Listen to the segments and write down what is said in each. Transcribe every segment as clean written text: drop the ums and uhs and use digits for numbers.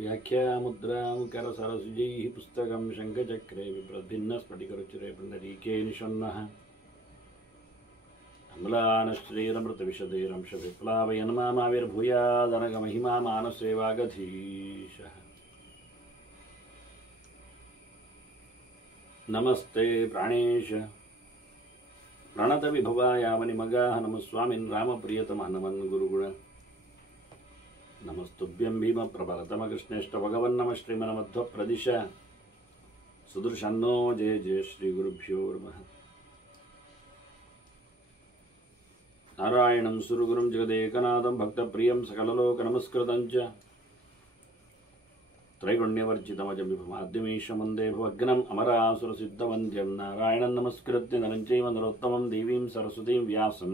व्याख्यामुद्रामुकरसरसुजैः पुस्तकं शङ्खचक्रे विप्रभिन्नस्फटिकरुचिरे पुण्डरीके निषण्णः अम्लानश्रीरमृतविशदैरंशविप्लावयन्मामाविर्भूयादनगमहिमा मानसेवागधीशः नमस्ते प्राणेश प्रणतविभवायामनिमगाः नमः स्वामिन् रामप्रियतमः नमन् गुरुगुण नमस्तुभ्यं भीमप्रबलतमकृष्णेष्ट भगवन्नमः श्रीमन्मध्वप्रदिश सुदर्शन्नो जय जय श्रीगुरुभ्यो नमः नारायणं सुरगुरुं जगदेकनाथं भक्तप्रियं सकललोकनमस्कृतं च त्रैगुण्यवर्जितमजं विभुमाद्यमीशं वन्दे भवग्नम् अमरासुरसिद्धवन्द्यं नारायणं नमस्कृत्य नरं चैव नरोत्तमं देवीं सरस्वतीं व्यासं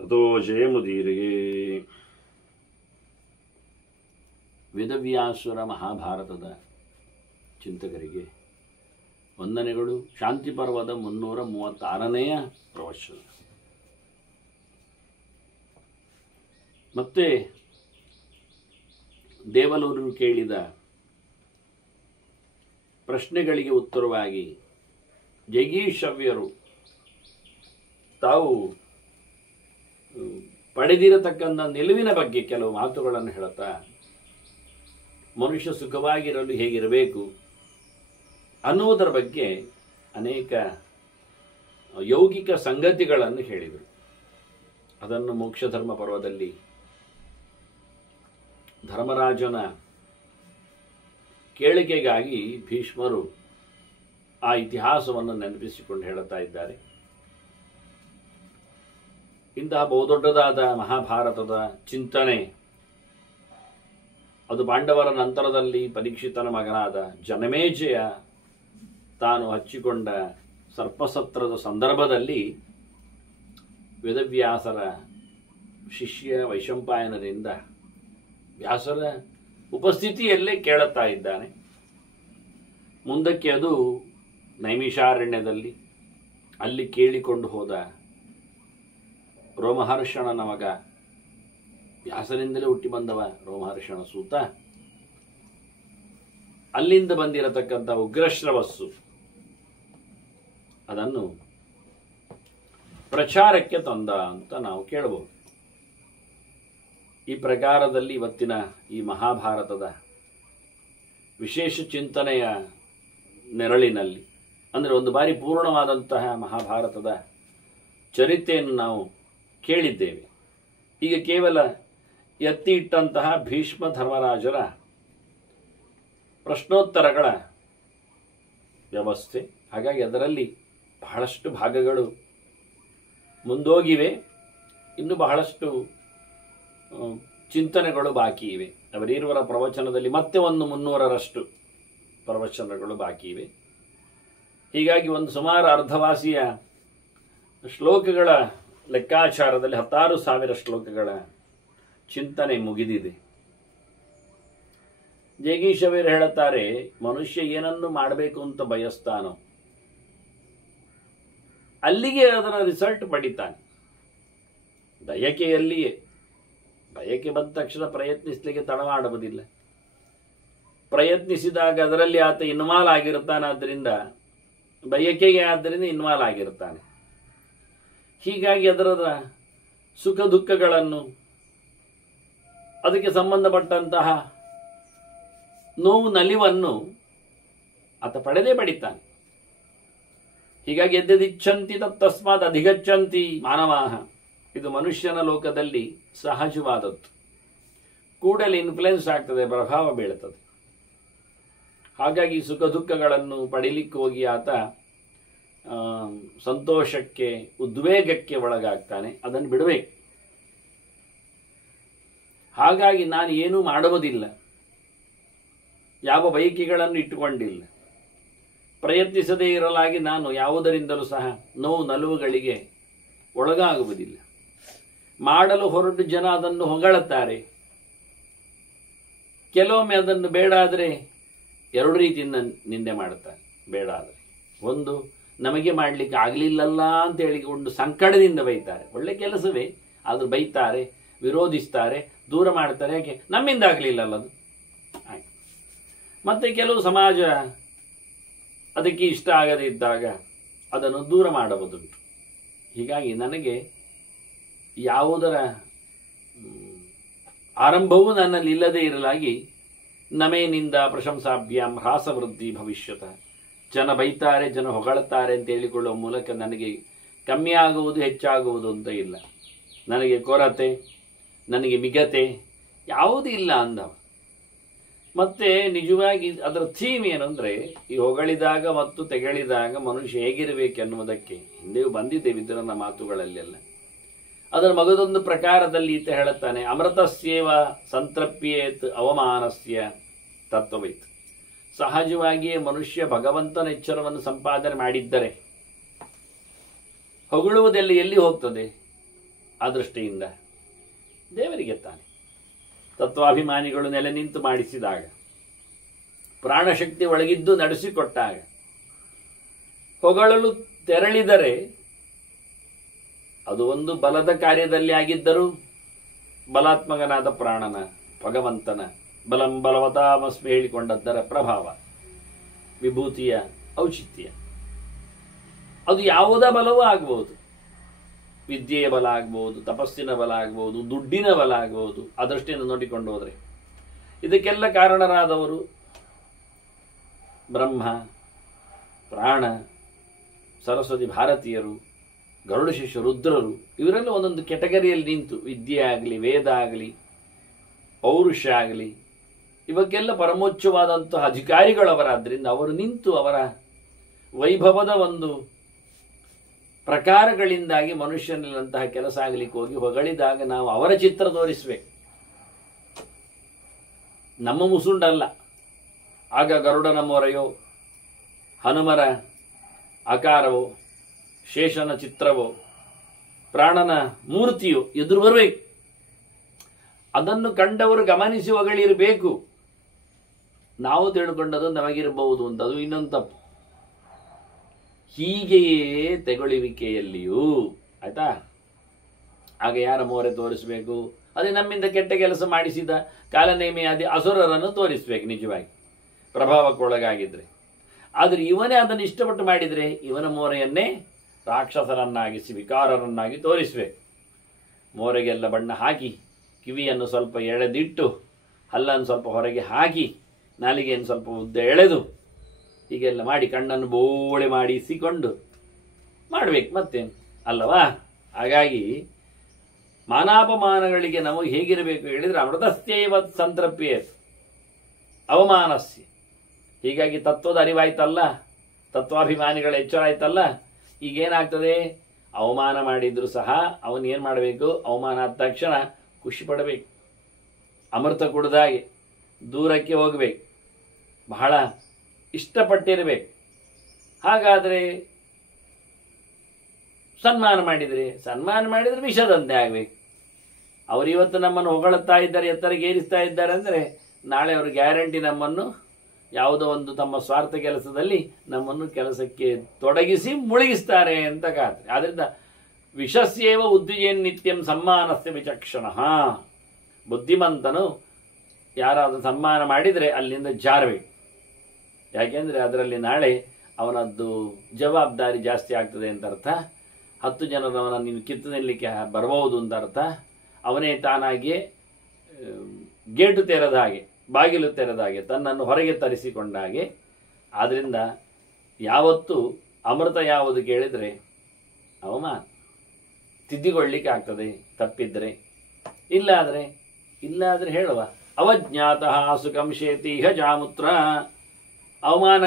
ततो जयमुदीरये ವೇದವ್ಯಾಸರ ಮಹಾಭಾರತದ ಚಿಂತಕರಿಗೆ ವಂದನೆಗಳು. ಶಾಂತಿ ಪರ್ವದ 336ನೇಯ ಪ್ರವಚನ. ಮತ್ತೆ ದೇವಲೂರು ಕೇಳಿದ ಪ್ರಶ್ನೆಗಳಿಗೆ ಉತ್ತರವಾಗಿ ಜೈಗೀಷವ್ಯರು ತಾವು ಪಡೆದಿರತಕ್ಕಂಥ ನಿಲುವಿನ ಬಗ್ಗೆ ಕೆಲವು ಮಾತುಗಳನ್ನು ಹೇಳುತ್ತಾ ಮನುಷ್ಯ ಸುಖವಾಗಿರಲು ಹೇಗಿರಬೇಕು ಅನ್ನುವುದರ ಬಗ್ಗೆ ಅನೇಕ ಯೌಗಿಕ ಸಂಗತಿಗಳನ್ನು ಹೇಳಿದರು. ಅದನ್ನು ಮೋಕ್ಷಧರ್ಮ ಪರ್ವದಲ್ಲಿ ಧರ್ಮರಾಜನ ಕೇಳಿಕೆಗಾಗಿ ಭೀಷ್ಮರು ಆ ಇತಿಹಾಸವನ್ನು ನೆನಪಿಸಿಕೊಂಡು ಹೇಳುತ್ತಾ ಇದ್ದಾರೆ. ಇಂತಹ ಬಹುದೊಡ್ಡದಾದ ಮಹಾಭಾರತದ ಚಿಂತನೆ ಅದು ಪಾಂಡವರ ನಂತರದಲ್ಲಿ ಪರೀಕ್ಷಿತನ ಮಗನಾದ ಜನಮೇಜಯ ತಾನು ಹಚ್ಚಿಕೊಂಡ ಸರ್ಪಸತ್ರದ ಸಂದರ್ಭದಲ್ಲಿ ವೇದವ್ಯಾಸರ ಶಿಷ್ಯ ವೈಶಂಪಾಯನರಿಂದ ವ್ಯಾಸರ ಉಪಸ್ಥಿತಿಯಲ್ಲೇ ಕೇಳುತ್ತಾ ಇದ್ದಾನೆ. ಮುಂದಕ್ಕೆ ಅದು ನೈಮಿಷಾರಣ್ಯದಲ್ಲಿ ಅಲ್ಲಿ ಕೇಳಿಕೊಂಡು ಹೋದ ರೋಮಹರ್ಷಣನ ಮಗ, ವ್ಯಾಸರಿಂದಲೇ ಹುಟ್ಟಿ ಬಂದವ ರೋಮಹರ್ಷಣ ಸೂತ, ಅಲ್ಲಿಂದ ಬಂದಿರತಕ್ಕಂಥ ಉಗ್ರಶ್ರವಸ್ಸು ಅದನ್ನು ಪ್ರಚಾರಕ್ಕೆ ತಂದ ಅಂತ ನಾವು ಕೇಳಬಹುದು. ಈ ಪ್ರಕಾರದಲ್ಲಿ ಇವತ್ತಿನ ಈ ಮಹಾಭಾರತದ ವಿಶೇಷ ಚಿಂತನೆಯ ನೆರಳಿನಲ್ಲಿ, ಅಂದರೆ ಒಂದು ಬಾರಿ ಪೂರ್ಣವಾದಂತಹ ಮಹಾಭಾರತದ ಚರಿತ್ರೆಯನ್ನು ನಾವು ಕೇಳಿದ್ದೇವೆ. ಈಗ ಕೇವಲ ಎತ್ತಿ ಇಟ್ಟಂತಹ ಭೀಷ್ಮ ಧರ್ಮರಾಜರ ಪ್ರಶ್ನೋತ್ತರಗಳ ವ್ಯವಸ್ಥೆ. ಹಾಗಾಗಿ ಅದರಲ್ಲಿ ಬಹಳಷ್ಟು ಭಾಗಗಳು ಮುಂದೋಗಿವೆ, ಇನ್ನು ಬಹಳಷ್ಟು ಚಿಂತನೆಗಳು ಬಾಕಿ ಇವೆ. ಅವರೀರುವರ ಪ್ರವಚನದಲ್ಲಿ ಮತ್ತೆ ಒಂದು 300ರಷ್ಟು ಪ್ರವಚನಗಳು ಬಾಕಿ ಇವೆ. ಹೀಗಾಗಿ ಒಂದು ಸುಮಾರು ಅರ್ಧವಾಸಿಯ ಶ್ಲೋಕಗಳ ಲೆಕ್ಕಾಚಾರದಲ್ಲಿ 16,000 ಶ್ಲೋಕಗಳ ಚಿಂತನೆ ಮುಗಿದಿದೆ. ಜೈಗೀಷವ್ಯರು ಹೇಳುತ್ತಾರೆ, ಮನುಷ್ಯ ಏನನ್ನು ಮಾಡಬೇಕು ಅಂತ ಬಯಸ್ತಾನೋ ಅಲ್ಲಿಗೆ ಅದರ ರಿಸಲ್ಟ್ ಪಡಿತಾನೆ. ಬಯಕೆಯಲ್ಲಿಯೇ, ಬಯಕೆ ಬಂದ ತಕ್ಷಣ ಪ್ರಯತ್ನಿಸಲಿಕ್ಕೆ ತಡ ಮಾಡುವುದಿಲ್ಲ. ಪ್ರಯತ್ನಿಸಿದಾಗ ಅದರಲ್ಲಿ ಆತ ಇನ್ವಾಲ್ವ್ ಆಗಿರ್ತಾನೆ. ಆದ್ದರಿಂದ ಬಯಕೆಗೆ ಆದ್ದರಿಂದ ಇನ್ವಾಲ್ವ್ ಆಗಿರ್ತಾನೆ. ಹೀಗಾಗಿ ಅದರ ಸುಖ ದುಃಖಗಳನ್ನು, ಅದಕ್ಕೆ ಸಂಬಂಧಪಟ್ಟಂತಹ ನೋವು ನಲಿವನ್ನು ಆತ ಪಡೆದೇ ಪಡಿತಾನೆ. ಹೀಗಾಗಿ ಎದ್ದೆದಿಚ್ಛಂತಿ ತಸ್ಮಾತ್ ಅಧಿಗಚ್ಚಂತಿ ಮಾನವಾಹ. ಇದು ಮನುಷ್ಯನ ಲೋಕದಲ್ಲಿ ಸಹಜವಾದದ್ದು. ಕೂಡಲೇ ಇನ್ಫ್ಲುಯೆನ್ಸ್ ಆಗ್ತದೆ, ಪ್ರಭಾವ ಬೀಳುತ್ತದೆ. ಹಾಗಾಗಿ ಸುಖ ದುಃಖಗಳನ್ನು ಪಡೀಲಿಕ್ಕೆ ಹೋಗಿ ಆತ ಸಂತೋಷಕ್ಕೆ, ಉದ್ವೇಗಕ್ಕೆ ಒಳಗಾಗ್ತಾನೆ. ಅದನ್ನು ಬಿಡಬೇಕು. ಹಾಗಾಗಿ ನಾನು ಏನೂ ಮಾಡುವುದಿಲ್ಲ, ಯಾವ ಬಯಕೆಗಳನ್ನು ಇಟ್ಟುಕೊಂಡಿಲ್ಲ, ಪ್ರಯತ್ನಿಸದೇ ಇರಲಾಗಿ ನಾನು ಯಾವುದರಿಂದಲೂ ಸಹ ನೋವು ನಲುವುಗಳಿಗೆ ಒಳಗಾಗುವುದಿಲ್ಲ. ಮಾಡಲು ಹೊರಟು ಜನ ಅದನ್ನು ಹೊಗಳುತ್ತಾರೆ. ಕೆಲವೊಮ್ಮೆ ಅದನ್ನು ಬೇಡ ಆದರೆ 2 ರೀತಿಯಿಂದ ನಿಂದೆ ಮಾಡುತ್ತಾರೆ. ಬೇಡ ಆದರೆ ಒಂದು, ನಮಗೆ ಮಾಡಲಿಕ್ಕೆ ಆಗಲಿಲ್ಲಲ್ಲ ಅಂತ ಹೇಳಿಕೊಂಡು ಸಂಕಟದಿಂದ ಬೈತಾರೆ. ಒಳ್ಳೆ ಕೆಲಸವೇ, ಆದರೂ ಬೈತಾರೆ. ವಿರೋಧಿಸ್ತಾರೆ, ದೂರ ಮಾಡ್ತಾರೆ. ಯಾಕೆ? ನಮ್ಮಿಂದ ಆಗಲಿಲ್ಲಲ್ಲ ಅದು. ಆಯ್ತು. ಮತ್ತೆ ಕೆಲವು ಸಮಾಜ ಅದಕ್ಕೆ ಇಷ್ಟ ಆಗದೇ ಇದ್ದಾಗ ಅದನ್ನು ದೂರ ಮಾಡುವುದುಂಟು. ಹೀಗಾಗಿ ನನಗೆ ಯಾವುದರ ಆರಂಭವೂ ನನ್ನಲ್ಲಿ ಇಲ್ಲದೇ ಇರಲಾಗಿ ನಮೇನಿಂದ ಪ್ರಶಂಸಾಭ್ಯಾಂ ಹ್ರಾಸವೃದ್ಧಿ ಭವಿಷ್ಯತ. ಜನ ಬೈತಾರೆ, ಜನ ಹೊಗಳುತ್ತಾರೆ ಅಂತ ಹೇಳಿಕೊಳ್ಳುವ ಮೂಲಕ ನನಗೆ ಕಮ್ಮಿ ಆಗುವುದು ಹೆಚ್ಚಾಗುವುದು ಅಂತ ಇಲ್ಲ. ನನಗೆ ಕೊರತೆ, ನನಗೆ ಮಿಗತೆ ಯಾವುದೂ ಇಲ್ಲ ಅಂದವ. ಮತ್ತೆ ನಿಜವಾಗಿ ಅದರ ಥೀಮ್ ಏನಂದರೆ, ಈ ಹೊಗಳಿದಾಗ ಮತ್ತು ತೆಗಳಿದಾಗ ಮನುಷ್ಯ ಹೇಗಿರಬೇಕೆನ್ನುವುದಕ್ಕೆ ಹಿಂದೆಯೂ ಬಂದಿದೆ ವಿದುರನ ಮಾತುಗಳಲ್ಲೆಲ್ಲ. ಅದರ ಮಗದೊಂದು ಪ್ರಕಾರದಲ್ಲಿ ಈತ ಹೇಳುತ್ತಾನೆ, ಅಮೃತಸ್ಯೇವ ಸಂತೃಪ್ಯೇತ್ ಅವಮಾನಸ್ಯ ತತ್ವವೈತ್. ಸಹಜವಾಗಿಯೇ ಮನುಷ್ಯ ಭಗವಂತನ ಎಚ್ಚರವನ್ನು ಸಂಪಾದನೆ ಮಾಡಿದ್ದರೆ ಹೊಗಳುವುದೆಲ್ಲ ಎಲ್ಲಿ ಹೋಗ್ತದೆ? ಆ ದೃಷ್ಟಿಯಿಂದ ದೇವರಿಗೆ ತಾನೆ. ತತ್ವಾಭಿಮಾನಿಗಳು ನೆಲೆ ನಿಂತು ಮಾಡಿಸಿದಾಗ, ಪ್ರಾಣಶಕ್ತಿ ಒಳಗಿದ್ದು ನಡೆಸಿಕೊಟ್ಟಾಗ, ಹೊಗಳಲು ತೆರಳಿದರೆ ಅದು ಒಂದು ಬಲದ ಕಾರ್ಯದಲ್ಲಿ ಆಗಿದ್ದರೂ ಬಲಾತ್ಮಕನಾದ ಪ್ರಾಣನ ಭಗವಂತನ ಬಲಂ ಬಲವತಾಮಸ್ಮಿ ಹೇಳಿಕೊಂಡದ್ದರ ಪ್ರಭಾವ, ವಿಭೂತಿಯ ಔಚಿತ್ಯ. ಅದು ಯಾವುದೇ ಬಲವೂ ಆಗ್ಬೋದು. ವಿದ್ಯೆಯ ಬಲ ಆಗ್ಬೋದು, ತಪಸ್ಸಿನ ಬಲ ಆಗ್ಬೋದು, ದುಡ್ಡಿನ ಬಲ ಆಗ್ಬೋದು. ಆ ದೃಷ್ಟಿಯನ್ನು ನೋಡಿಕೊಂಡು ಹೋದರೆ ಇದಕ್ಕೆಲ್ಲ ಕಾರಣರಾದವರು ಬ್ರಹ್ಮ, ಪ್ರಾಣ, ಸರಸ್ವತಿ ಭಾರತೀಯರು, ಗರುಡ ಶಿಷ್ಯ ರುದ್ರರು. ಇವರೆಲ್ಲ ಒಂದೊಂದು ಕೆಟಗರಿಯಲ್ಲಿ ನಿಂತು ವಿದ್ಯೆ ಆಗಲಿ, ವೇದ ಆಗಲಿ, ಪೌರುಷ ಆಗಲಿ, ಇವಕ್ಕೆಲ್ಲ ಪರಮೋಚ್ಚವಾದಂತಹ ಅಧಿಕಾರಿಗಳವರಾದ್ದರಿಂದ ಅವರು ನಿಂತು ಅವರ ವೈಭವದ ಒಂದು ಪ್ರಕಾರಗಳಿಂದಾಗಿ ಮನುಷ್ಯನಲ್ಲಂತಹ ಕೆಲಸ ಆಗಲಿಕ್ಕೆ ಹೋಗಿ ಹೊಗಳಿದಾಗ ನಾವು ಅವರ ಚಿತ್ರ ತೋರಿಸಬೇಕು, ನಮ್ಮ ಮುಸುಂಡಲ್ಲ. ಆಗ ಗರುಡನ ಮೊರೆಯೋ, ಹನುಮರ ಆಕಾರವೋ, ಶೇಷನ ಚಿತ್ರವೋ, ಪ್ರಾಣನ ಮೂರ್ತಿಯೋ ಎದುರು ಬರಬೇಕು. ಅದನ್ನು ಕಂಡವರು ಗಮನಿಸಿ ಹೊಗಳಿರಬೇಕು. ನಾವು ತಿಳ್ಕೊಂಡದ್ದು ನಮಗಿರಬಹುದು ಅಂತ, ಅದು ಇನ್ನೊಂದು ತಪ್ಪು. ಹೀಗೆಯೇ ತೆಗೊಳ್ಳುವಿಕೆಯಲ್ಲಿಯೂ ಆಯ್ತಾ, ಆಗ ಯಾರ ಮೋರೆ ತೋರಿಸಬೇಕು? ಅದೇ ನಮ್ಮಿಂದ ಕೆಟ್ಟ ಕೆಲಸ ಮಾಡಿಸಿದ ಕಾಲನೇಮಿಯಾದಿ ಅಸುರರನ್ನು ತೋರಿಸ್ಬೇಕು ನಿಜವಾಗಿ, ಪ್ರಭಾವಕ್ಕೊಳಗಾಗಿದ್ರೆ. ಆದರೆ ಇವನೇ ಅದನ್ನು ಇಷ್ಟಪಟ್ಟು ಮಾಡಿದರೆ ಇವನ ಮೋರೆಯನ್ನೇ ರಾಕ್ಷಸರನ್ನಾಗಿಸಿ ವಿಕಾರರನ್ನಾಗಿ ತೋರಿಸ್ಬೇಕು. ಮೋರೆಗೆಲ್ಲ ಬಣ್ಣ ಹಾಕಿ, ಕಿವಿಯನ್ನು ಸ್ವಲ್ಪ ಎಳೆದಿಟ್ಟು, ಹಲ್ಲನ್ನು ಸ್ವಲ್ಪ ಹೊರಗೆ ಹಾಕಿ, ನಾಲಿಗೆಯನ್ನು ಸ್ವಲ್ಪ ಉದ್ದ ಎಳೆದು, ಹೀಗೆಲ್ಲ ಮಾಡಿ ಕಣ್ಣನ್ನು ಬೋಳೆ ಮಾಡಿಸಿಕೊಂಡು ಮಾಡಬೇಕು ಮತ್ತೆ ಅಲ್ಲವಾ. ಹಾಗಾಗಿ ಮಾನಾಪಮಾನಗಳಿಗೆ ನಾವು ಹೇಗಿರಬೇಕು ಹೇಳಿದರೆ, ಅಮೃತಸ್ಯೈವ ಸಂತೃಪ್ಯೇತ್ ಅವಮಾನಸ್ಯ. ಹೀಗಾಗಿ ತತ್ವದ ಅರಿವಾಯ್ತಲ್ಲ, ತತ್ವಾಭಿಮಾನಿಗಳ ಎಚ್ಚರ ಆಯ್ತಲ್ಲ. ಈಗೇನಾಗ್ತದೆ? ಅವಮಾನ ಮಾಡಿದ್ರು ಸಹ ಅವನು ಏನು ಮಾಡಬೇಕು? ಅವಮಾನ ಆದ ತಕ್ಷಣ ಖುಷಿ ಪಡಬೇಕು, ಅಮೃತ ಕುಡ್ದಾಗೆ ದೂರಕ್ಕೆ ಹೋಗಬೇಕು, ಬಹಳ ಇಷ್ಟಪಟ್ಟಿರಬೇಕು. ಹಾಗಾದರೆ ಸನ್ಮಾನ ಮಾಡಿದರೆ ವಿಷದಂತೆ ಆಗಬೇಕು. ಅವರು ಇವತ್ತು ನಮ್ಮನ್ನು ಹೊಗಳುತ್ತಾ ಇದ್ದಾರೆ, ಎತ್ತರಕ್ಕೆ ಏರಿಸ್ತಾ ಇದ್ದಾರೆ ಅಂದರೆ ನಾಳೆ ಅವರು ಗ್ಯಾರಂಟಿ ನಮ್ಮನ್ನು ಯಾವುದೋ ಒಂದು ತಮ್ಮ ಸ್ವಾರ್ಥ ಕೆಲಸದಲ್ಲಿ ನಮ್ಮನ್ನು ಕೆಲಸಕ್ಕೆ ತೊಡಗಿಸಿ ಮುಳುಗಿಸ್ತಾರೆ ಅಂತ ಖಾತ್ರಿ. ಆದ್ದರಿಂದ ವಿಷಸ್ಯೇವ ಉದ್ವಿಜೇನ್ ನಿತ್ಯಂ ಸಮ್ಮಾನಸ್ಯ ವಿಚಕ್ಷಣ. ಬುದ್ಧಿಮಂತನು ಯಾರಾದರೂ ಸನ್ಮಾನ ಮಾಡಿದರೆ ಅಲ್ಲಿಂದ ಜಾರಬೇಕು. ಯಾಕೆಂದರೆ ಅದರಲ್ಲಿ ನಾಳೆ ಅವನದ್ದು ಜವಾಬ್ದಾರಿ ಜಾಸ್ತಿ ಆಗ್ತದೆ ಅಂತ ಅರ್ಥ. 10 ಜನರವನ್ನ ನೀನು ಕಿತ್ತು ನಿಲ್ಲಲಿಕ್ಕೆ ಬರಬಹುದು ಅಂತ ಅರ್ಥ. ಅವನೇ ತಾನಾಗಿಯೇ ಗೇಟು ತೆರೆದ ಹಾಗೆ, ಬಾಗಿಲು ತೆರೆದ ಹಾಗೆ, ತನ್ನನ್ನು ಹೊರಗೆ ತರಿಸಿಕೊಂಡ ಹಾಗೆ. ಆದ್ದರಿಂದ ಯಾವತ್ತೂ ಅಮೃತ ಯಾವುದು ಕೇಳಿದರೆ ಅವಮಾನ, ತಿದ್ದಿಕೊಳ್ಳಿಕ್ಕೆ ಆಗ್ತದೆ ತಪ್ಪಿದ್ರೆ. ಇಲ್ಲಾದರೆ ಹೇಳುವ ಅವಜ್ಞಾತಃ ಸುಖಂಶೇತಿ ಇಹ ಜಾಮುತ್ರ. ಅವಮಾನ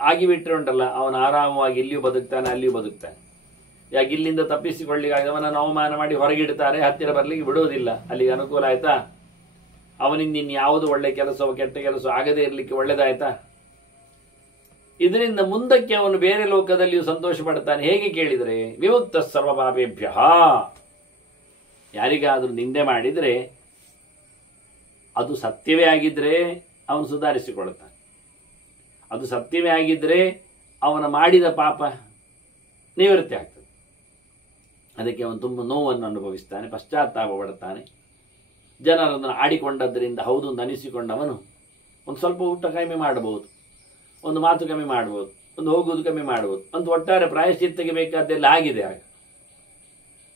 ಆಗಿಬಿಟ್ರೆ ಉಂಟಲ್ಲ, ಅವನು ಆರಾಮವಾಗಿ ಇಲ್ಲಿಯೂ ಬದುಕ್ತಾನೆ, ಅಲ್ಲಿಯೂ ಬದುಕ್ತಾನೆ. ಯಾಕೆ ಇಲ್ಲಿಂದ ತಪ್ಪಿಸಿಕೊಳ್ಳಿಕ್ಕಾಗ ಅವನನ್ನು ಅವಮಾನ ಮಾಡಿ ಹೊರಗಿಡ್ತಾರೆ, ಹತ್ತಿರ ಬರಲಿಕ್ಕೆ ಬಿಡೋದಿಲ್ಲ. ಅಲ್ಲಿಗೆ ಅನುಕೂಲ ಆಯ್ತಾ? ಅವನಿಂದ ಇನ್ಯಾವುದು ಒಳ್ಳೆ ಕೆಲಸವೋ ಕೆಟ್ಟ ಕೆಲಸ ಆಗದೇ ಇರಲಿಕ್ಕೆ ಒಳ್ಳೆದಾಯ್ತಾ? ಇದರಿಂದ ಮುಂದಕ್ಕೆ ಅವನು ಬೇರೆ ಲೋಕದಲ್ಲಿಯೂ ಸಂತೋಷ ಪಡ್ತಾನೆ. ಹೇಗೆ ಕೇಳಿದರೆ, ವಿಮುಕ್ತ ಸರ್ವಪಾಪೇಭ್ಯ. ಯಾರಿಗಾದರೂ ನಿಂದೆ ಮಾಡಿದರೆ ಅದು ಸತ್ಯವೇ ಆಗಿದ್ರೆ ಅವನು ಸುಧಾರಿಸಿಕೊಳ್ಳುತ್ತಾನೆ. ಅದು ಸತ್ಯವೇ ಆಗಿದ್ರೆ ಅವನ ಮಾಡಿದ ಪಾಪ ನಿವೃತ್ತಿ ಆಗ್ತದೆ. ಅದಕ್ಕೆ ಅವನು ತುಂಬ ನೋವನ್ನು ಅನುಭವಿಸ್ತಾನೆ, ಪಶ್ಚಾತ್ತಾಪ ಪಡುತ್ತಾನೆ. ಜನರನ್ನು ಆಡಿಕೊಂಡದ್ದರಿಂದ ಹೌದು ಅಂತ ಅನಿಸಿಕೊಂಡವನು ಒಂದು ಸ್ವಲ್ಪ ಊಟ ಕಮ್ಮಿ ಮಾಡಬಹುದು, ಒಂದು ಮಾತು ಕಮ್ಮಿ ಮಾಡ್ಬೋದು, ಒಂದು ಹೋಗುವುದು ಕಮ್ಮಿ ಮಾಡ್ಬೋದು, ಒಂದು ಒಟ್ಟಾರೆ ಪ್ರಾಯಶ್ಚಿತ್ತಕ್ಕೆ ಬೇಕಾದ್ದೆಲ್ಲ ಆಗಿದೆ. ಆಗ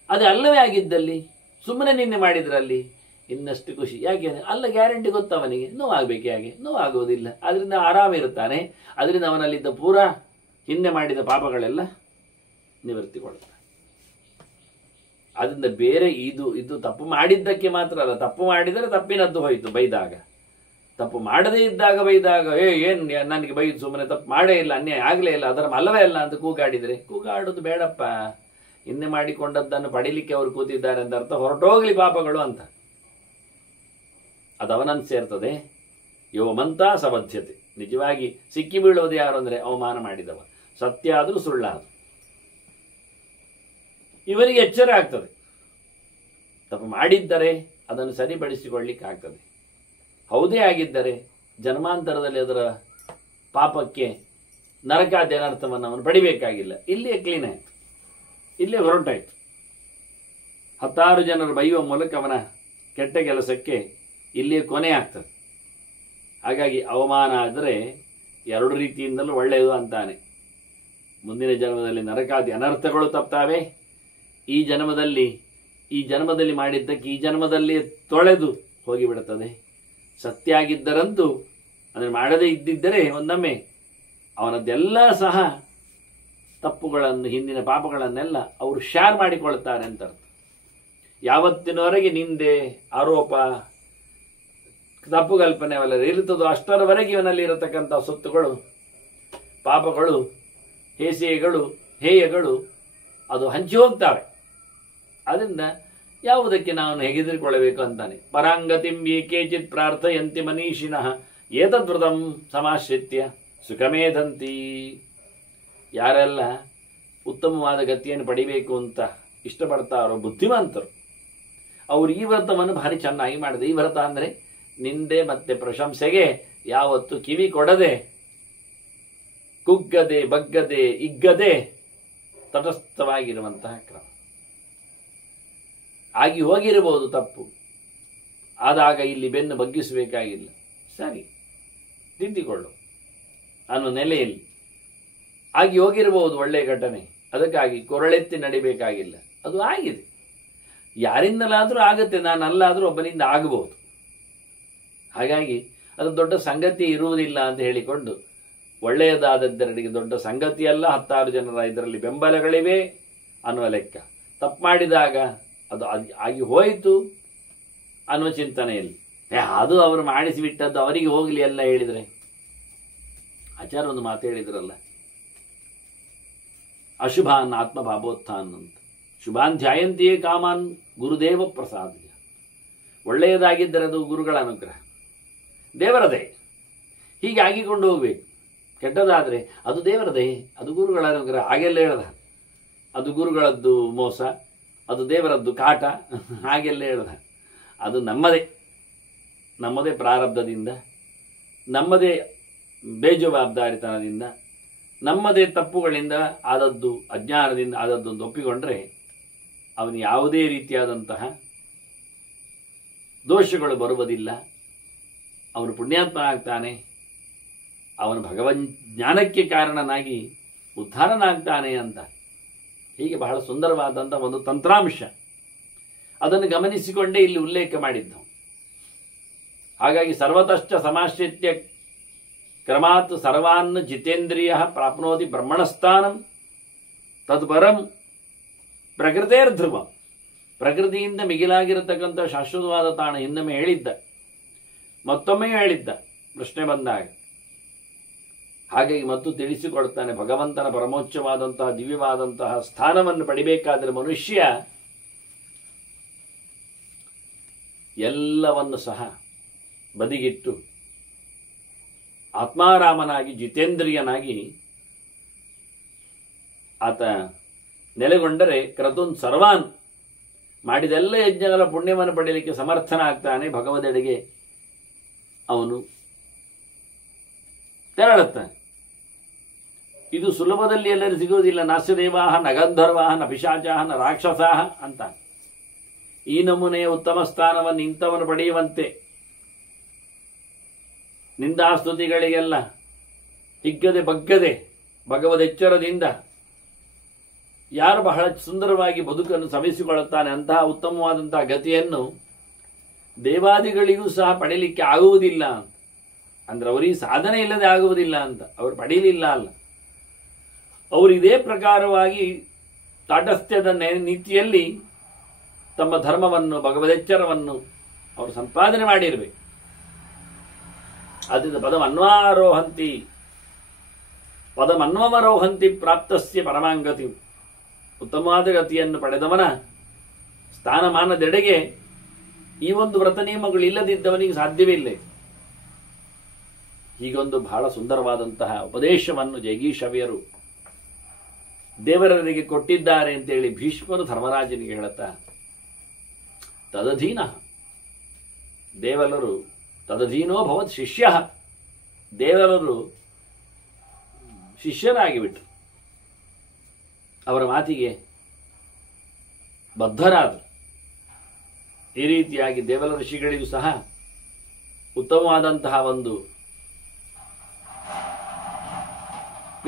ಅದೇ ಅಲ್ಲವೇ ಆಗಿದ್ದಲ್ಲಿ ಸುಮ್ಮನೆ ನಿನ್ನೆ ಮಾಡಿದ್ರಲ್ಲಿ ಇನ್ನಷ್ಟು ಖುಷಿ. ಯಾಕೆ ಅಲ್ಲ ಗ್ಯಾರಂಟಿ ಗೊತ್ತವನಿಗೆ ನೋವಾಗಬೇಕು, ಯಾಕೆ ನೋವಾಗುವುದಿಲ್ಲ, ಅದರಿಂದ ಆರಾಮಿರುತ್ತಾನೆ. ಅದರಿಂದ ಅವನಲ್ಲಿದ್ದ ಪೂರಾ ಹಿಂದೆ ಮಾಡಿದ ಪಾಪಗಳೆಲ್ಲ ನಿವೃತ್ತಿಗೊಳ್ಳುತ್ತಾನೆ. ಅದರಿಂದ ಬೇರೆ ಇದು ತಪ್ಪು ಮಾಡಿದ್ದಕ್ಕೆ ಮಾತ್ರ ಅಲ್ಲ, ತಪ್ಪು ಮಾಡಿದರೆ ತಪ್ಪಿನದ್ದು ಹೋಯಿತು ಬೈದಾಗ. ತಪ್ಪು ಮಾಡದೇ ಇದ್ದಾಗ ಬೈದಾಗ ಏನು ನನಗೆ ಬೈದು ಸುಮ್ಮನೆ ತಪ್ಪು ಮಾಡೇ ಇಲ್ಲ, ಅನ್ಯಾಯ ಆಗಲೇ ಇಲ್ಲ, ಅದರ ಅಲ್ಲವೇ ಅಲ್ಲ ಅಂತ ಕೂಗಾಡಿದರೆ ಕೂಗಾಡೋದು ಬೇಡಪ್ಪ. ಹಿಂದೆ ಮಾಡಿಕೊಂಡದ್ದನ್ನು ಪಡಿಲಿಕ್ಕೆ ಅವರು ಕೂತಿದ್ದಾರೆ ಅಂತ ಅರ್ಥ, ಹೊರಟೋಗ್ಲಿ ಪಾಪಗಳು ಅಂತ. ಅದು ಅವನನ್ನು ಸೇರ್ತದೆ. ಯೋಮಂತ ಸಬದ್ಧತೆ. ನಿಜವಾಗಿ ಸಿಕ್ಕಿ ಬೀಳೋದು ಯಾರು ಅಂದರೆ ಅವಮಾನ ಮಾಡಿದವ, ಸತ್ಯ ಆದರೂ ಸುಳ್ಳಾದರೂ. ಇವರಿಗೆ ಎಚ್ಚರ ಆಗ್ತದೆ, ತಪ್ಪು ಮಾಡಿದ್ದರೆ ಅದನ್ನು ಸರಿಪಡಿಸಿಕೊಳ್ಳಿಕ್ಕೆ ಆಗ್ತದೆ. ಹೌದೇ ಆಗಿದ್ದರೆ ಜನ್ಮಾಂತರದಲ್ಲಿ ಅದರ ಪಾಪಕ್ಕೆ ನರಕಾದಿ ಅನರ್ಥವನ್ನು ಅವನು ಪಡಿಬೇಕಾಗಿಲ್ಲ. ಇಲ್ಲಿಯೇ ಕ್ಲೀನ್ ಆಯಿತು, ಇಲ್ಲೇ ಹೊರಟಾಯಿತು. 10 ಜನರು ಬೈಯುವ ಮೂಲಕ ಅವನ ಕೆಟ್ಟ ಕೆಲಸಕ್ಕೆ ಇಲ್ಲಿಯೇ ಕೊನೆ ಆಗ್ತದೆ. ಹಾಗಾಗಿ ಅವಮಾನ ಆದರೆ 2 ರೀತಿಯಿಂದಲೂ ಒಳ್ಳೆಯದು ಅಂತಾನೆ. ಮುಂದಿನ ಜನ್ಮದಲ್ಲಿ ನರಕಾದಿ ಅನರ್ಥಗಳು ತಪ್ತಾವೆ. ಈ ಜನ್ಮದಲ್ಲಿ ಮಾಡಿದ್ದಕ್ಕೆ ಈ ಜನ್ಮದಲ್ಲಿ ತೊಳೆದು ಹೋಗಿಬಿಡುತ್ತದೆ. ಸತ್ಯ ಆಗಿದ್ದರಂತೂ ಅದನ್ನು ಮಾಡದೇ ಇದ್ದಿದ್ದರೆ ಒಂದೊಮ್ಮೆ ಅವನದ್ದೆಲ್ಲ ಸಹ ತಪ್ಪುಗಳನ್ನು, ಹಿಂದಿನ ಪಾಪಗಳನ್ನೆಲ್ಲ ಅವರು ಶೇರ್ ಮಾಡಿಕೊಳ್ತಾರೆ ಅಂತ ಅರ್ಥ. ಯಾವತ್ತಿನವರೆಗೆ ನಿಂದೆ, ಆರೋಪ, ತಪ್ಪು ಕಲ್ಪನೆ ಅವೆಲ್ಲ ಇರುತ್ತದೋ ಅಷ್ಟರವರೆಗೆ ಇವನಲ್ಲಿ ಇರತಕ್ಕಂಥ ಸೊತ್ತುಗಳು, ಪಾಪಗಳು, ಹೇಯಗಳು ಅದು ಹಂಚಿ ಹೋಗ್ತವೆ. ಅದರಿಂದ ಯಾವುದಕ್ಕೆ ನಾವು ಹೆಗೆದಿರಿಕೊಳ್ಳಬೇಕು ಅಂತಾನೆ. ಪರಾಂಗತಿಂ ಏಕೇಚಿತ್ ಪ್ರಾರ್ಥಯಂತಿ ಮನೀಷಿನಃ ಏತದ್ವೃತಂ ಸಮಾಶ್ರಿತ್ಯ ಸುಖಮೇಧಂತಿ. ಯಾರೆಲ್ಲ ಉತ್ತಮವಾದ ಗತಿಯನ್ನು ಪಡಿಬೇಕು ಅಂತ ಇಷ್ಟಪಡ್ತಾರೋ ಬುದ್ಧಿವಂತರು, ಅವರು ಈ ವ್ರತವನ್ನು ಭಾರಿ ಚೆನ್ನಾಗಿ ಮಾಡಿದೆ. ಈ ವ್ರತ ಅಂದರೆ ನಿಂದೆ ಮತ್ತೆ ಪ್ರಶಂಸೆಗೆ ಯಾವತ್ತು ಕಿವಿ ಕೊಡದೆ, ಕುಗ್ಗದೆ, ಬಗ್ಗದೆ, ಇಗ್ಗದೆ ತಟಸ್ಥವಾಗಿರುವಂತಹ ಕ್ರಮ. ಆಗಿ ಹೋಗಿರಬಹುದು ತಪ್ಪು, ಆದಾಗ ಇಲ್ಲಿ ಬೆನ್ನು ಬಗ್ಗಿಸಬೇಕಾಗಿಲ್ಲ, ಸರಿ ತಿದ್ದಿಕೊಳ್ಳು ಅನ್ನೋ ನೆಲೆಯಲ್ಲಿ ಆಗಿ ಹೋಗಿರಬಹುದು ಒಳ್ಳೆಯ ಘಟನೆ. ಅದಕ್ಕಾಗಿ ಕೊರಳೆತ್ತಿ ನಡಿಬೇಕಾಗಿಲ್ಲ, ಅದು ಆಗಿದೆ. ಯಾರಿಂದಲಾದರೂ ಆಗುತ್ತೆ, ನಾನಲ್ಲಾದರೂ ಒಬ್ಬನಿಂದ ಆಗಬಹುದು. ಹಾಗಾಗಿ ಅದು ದೊಡ್ಡ ಸಂಗತಿ ಇರುವುದಿಲ್ಲ ಅಂತ ಹೇಳಿಕೊಂಡು ಒಳ್ಳೆಯದಾದದ್ದರಿಗೆ ದೊಡ್ಡ ಸಂಗತಿಯಲ್ಲ. 10 ಜನರ ಇದರಲ್ಲಿ ಬೆಂಬಲಗಳಿವೆ ಅನ್ನುವ ಲೆಕ್ಕ. ತಪ್ಪು ಮಾಡಿದಾಗ ಅದು ಆಗಿ ಹೋಯಿತು ಅನ್ನುವ ಚಿಂತನೆಯಲ್ಲಿ ಅದು ಅವರು ಮಾಡಿಸಿಬಿಟ್ಟದ್ದು ಅವರಿಗೆ ಹೋಗಲಿ ಎಲ್ಲ ಹೇಳಿದರೆ. ಆಚಾರ್ಯ ಒಂದು ಮಾತು ಹೇಳಿದ್ರಲ್ಲ, ಅಶುಭಾನ್ ಆತ್ಮಭಾಬೋತ್ಥಾನ್ ಅಂತ. ಶುಭಾನ್ ಧ್ಯಾಯಂತಿಯೇ ಕಾಮಾನ್ ಗುರುದೇವ ಪ್ರಸಾದ. ಒಳ್ಳೆಯದಾಗಿದ್ದರೆ ಅದು ಗುರುಗಳ ಅನುಗ್ರಹ, ದೇವರದೇ. ಹೀಗೆ ಆಗಿಕೊಂಡು ಹೋಗ್ಬೇಕು. ಕೆಟ್ಟದಾದರೆ ಅದು ದೇವರದೇ, ಅದು ಗುರುಗಳ ಅನುಗ್ರಹ. ಹಾಗೆಲ್ಲ ಹೇಳ್ದ, ಅದು ಗುರುಗಳದ್ದು ಮೋಸ, ಅದು ದೇವರದ್ದು ಕಾಟ, ಹಾಗೆಲ್ಲ ಹೇಳ್ದ. ಅದು ನಮ್ಮದೇ ಪ್ರಾರಬ್ಧದಿಂದ, ನಮ್ಮದೇ ಬೇಜವಾಬ್ದಾರಿತನದಿಂದ, ನಮ್ಮದೇ ತಪ್ಪುಗಳಿಂದ ಆದದ್ದು, ಅಜ್ಞಾನದಿಂದ ಆದದ್ದೊಂದು ಒಪ್ಪಿಕೊಂಡ್ರೆ ಅವನು ಯಾವುದೇ ರೀತಿಯಾದಂತಹ ದೋಷಗಳು ಬರುವುದಿಲ್ಲ. ಅವನು ಪುಣ್ಯಾತ್ಮ ಆಗ್ತಾನೆ, ಅವನು ಭಗವನ್ ಜ್ಞಾನಕ್ಕೆ ಕಾರಣನಾಗಿ ಉದ್ಧಾರನಾಗ್ತಾನೆ ಅಂತ. ಹೀಗೆ ಬಹಳ ಸುಂದರವಾದಂಥ ಒಂದು ತಂತ್ರಾಂಶ, ಅದನ್ನು ಗಮನಿಸಿಕೊಂಡೇ ಇಲ್ಲಿ ಉಲ್ಲೇಖ ಮಾಡಿದ್ದು. ಹಾಗಾಗಿ ಸರ್ವತಶ್ಚ ಸಮಾಶ್ರಿತ್ಯ ಕ್ರಮಾತ್ ಸರ್ವಾನ್ ಜಿತೇಂದ್ರಿಯ ಪ್ರಾಪ್ನೋತಿ ಬ್ರಹ್ಮಣಸ್ಥಾನಂ ತದ್ಪರಂ ಪ್ರಕೃತೇರ್ಧ್ರುವ. ಪ್ರಕೃತಿಯಿಂದ ಮಿಗಿಲಾಗಿರತಕ್ಕಂಥ ಶಾಶ್ವತವಾದ ತಾಣ ಹಿಂದೊಮ್ಮೆ ಹೇಳಿದ್ದ, ಮತ್ತೊಮ್ಮೆಯೂ ಹೇಳಿದ್ದ ಪ್ರಶ್ನೆ ಬಂದಾಗ. ಹಾಗಾಗಿ ಮತ್ತು ತಿಳಿಸಿಕೊಡ್ತಾನೆ, ಭಗವಂತನ ಪರಮೋಚ್ಚವಾದಂತಹ ದಿವ್ಯವಾದಂತಹ ಸ್ಥಾನವನ್ನು ಪಡಿಬೇಕಾದರೆ ಮನುಷ್ಯ ಎಲ್ಲವನ್ನು ಸಹ ಬದಿಗಿಟ್ಟು ಆತ್ಮಾರಾಮನಾಗಿ ಜಿತೇಂದ್ರಿಯನಾಗಿ ಆತ ನೆಲೆಗೊಂಡರೆ ಕ್ರತುನ್ ಸರ್ವಾನ್, ಮಾಡಿದೆಲ್ಲ ಯಜ್ಞಗಳ ಪುಣ್ಯವನ್ನು ಪಡೆಯಲಿಕ್ಕೆ ಸಮರ್ಥನಾಗ್ತಾನೆ. ಭಗವದೆಡೆಗೆ ಅವನು ತೆರಳುತ್ತಾನೆ. ಇದು ಸುಲಭದಲ್ಲಿ ಎಲ್ಲರೂ ಸಿಗುವುದಿಲ್ಲ. ನಾಸ್ಯ ದೇವಾಹ ನ ಗಂಧರ್ವಾಹ ನ ಪಿಶಾಚಾಹ ನ ರಾಕ್ಷಸಾಹ ಅಂತ. ಈ ನಮೂನೆಯ ಉತ್ತಮ ಸ್ಥಾನವನ್ನು ಇಂಥವನು ಪಡೆಯುವಂತೆ ನಿಂದಾಸ್ತುತಿಗಳಿಗೆಲ್ಲ ಹಿಗ್ಗದೆ ಬಗ್ಗದೆ ಭಗವದೆಚ್ಚರದಿಂದ ಯಾರು ಬಹಳ ಸುಂದರವಾಗಿ ಬದುಕನ್ನು ಸವಿಸಿಕೊಳ್ಳುತ್ತಾನೆ ಅಂತಹ ಉತ್ತಮವಾದಂತಹ ಗತಿಯನ್ನು ದೇವಾದಿಗಳಿಗೂ ಸಹ ಪಡೀಲಿಕ್ಕೆ ಆಗುವುದಿಲ್ಲ ಅಂದ್ರೆ ಅವರಿಗೆ ಸಾಧನೆ ಇಲ್ಲದೆ ಆಗುವುದಿಲ್ಲ ಅಂತ ಅವರು ಪಡೀಲಿಲ್ಲ ಅಲ್ಲ, ಅವರು ಇದೇ ಪ್ರಕಾರವಾಗಿ ತಾಟಸ್ಥ್ಯದ ನೀತಿಯಲ್ಲಿ ತಮ್ಮ ಧರ್ಮವನ್ನು ಭಗವದೆಚ್ಚರವನ್ನು ಅವರು ಸಂಪಾದನೆ ಮಾಡಿರಬೇಕು. ಅದರಿಂದ ಪದಮನ್ವಮರೋಹಂತಿ ಪ್ರಾಪ್ತಸ್ಯ ಪರಮಾಂಗತಿ, ಉತ್ತಮವಾದ ಗತಿಯನ್ನು ಪಡೆದವನ ಸ್ಥಾನಮಾನದೆಡೆಗೆ ಈ ಒಂದು ವ್ರತ ನಿಯಮಗಳು ಇಲ್ಲದಿದ್ದವನಿಗೆ ಸಾಧ್ಯವೇ ಇಲ್ಲ. ಹೀಗೊಂದು ಬಹಳ ಸುಂದರವಾದಂತಹ ಉಪದೇಶವನ್ನು ಜೈಗೀಷವ್ಯರು ದೇವರರಿಗೆ ಕೊಟ್ಟಿದ್ದಾರೆ ಅಂತೇಳಿ ಭೀಷ್ಮರು ಧರ್ಮರಾಜನಿಗೆ ಹೇಳುತ್ತಾ, ತದಧೀನ ದೇವಲರು ತದಧೀನೋ ಭವತ್ ಶಿಷ್ಯ, ದೇವಲರು ಶಿಷ್ಯರಾಗಿಬಿಟ್ರು, ಅವರ ಮಾತಿಗೆ ಬದ್ಧರಾದರು. ಈ ರೀತಿಯಾಗಿ ದೇವಲ ಋಷಿಗಳಿಗೂ ಸಹ ಉತ್ತಮವಾದಂತಹ ಒಂದು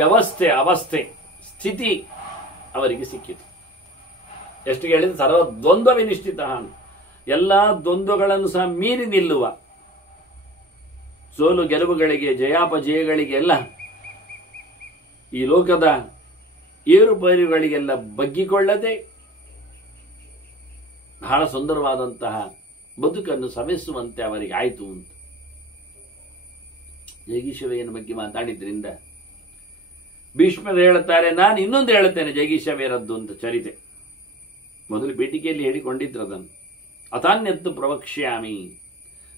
ಅವಸ್ಥೆ ಸ್ಥಿತಿ ಅವರಿಗೆ ಸಿಕ್ಕಿತು. ಎಷ್ಟು ಹೇಳಿದ್ರೆ ಸರ್ವ ದ್ವಂದ್ವ ವಿನಿಷ್ಠಿತ, ಎಲ್ಲ ದ್ವಂದ್ವಗಳನ್ನು ಸಹ ಮೀರಿ ನಿಲ್ಲುವ, ಸೋಲು ಗೆಲುವುಗಳಿಗೆ ಜಯಾಪಜಯಗಳಿಗೆಲ್ಲ ಈ ಲೋಕದ ಏರುಪೇರುಗಳಿಗೆಲ್ಲ ಬಗ್ಗಿಕೊಳ್ಳದೆ ಬಹಳ ಸುಂದರವಾದಂತಹ ಬದುಕನ್ನು ಸವಿಸುವಂತೆ ಅವರಿಗೆ ಆಯಿತು ಅಂತ ಜೈಗೀಷವೆಯನ ಬಗ್ಗೆ ಮಾತಾಡಿದ್ರಿಂದ ಭೀಷ್ಮರು ಹೇಳುತ್ತಾರೆ, ನಾನು ಇನ್ನೊಂದು ಹೇಳುತ್ತೇನೆ ಜೈಗೀಷವೆಯರದ್ದು ಅಂತ ಚರಿತೆ. ಮೊದಲು ಪೀಠಿಕೆಯಲ್ಲಿ ಹೇಳಿಕೊಂಡಿದ್ರು ಅದನ್ನು. ಅಥಾನ್ಯತ್ತು ಪ್ರವಕ್ಷ್ಯಾಮಿ,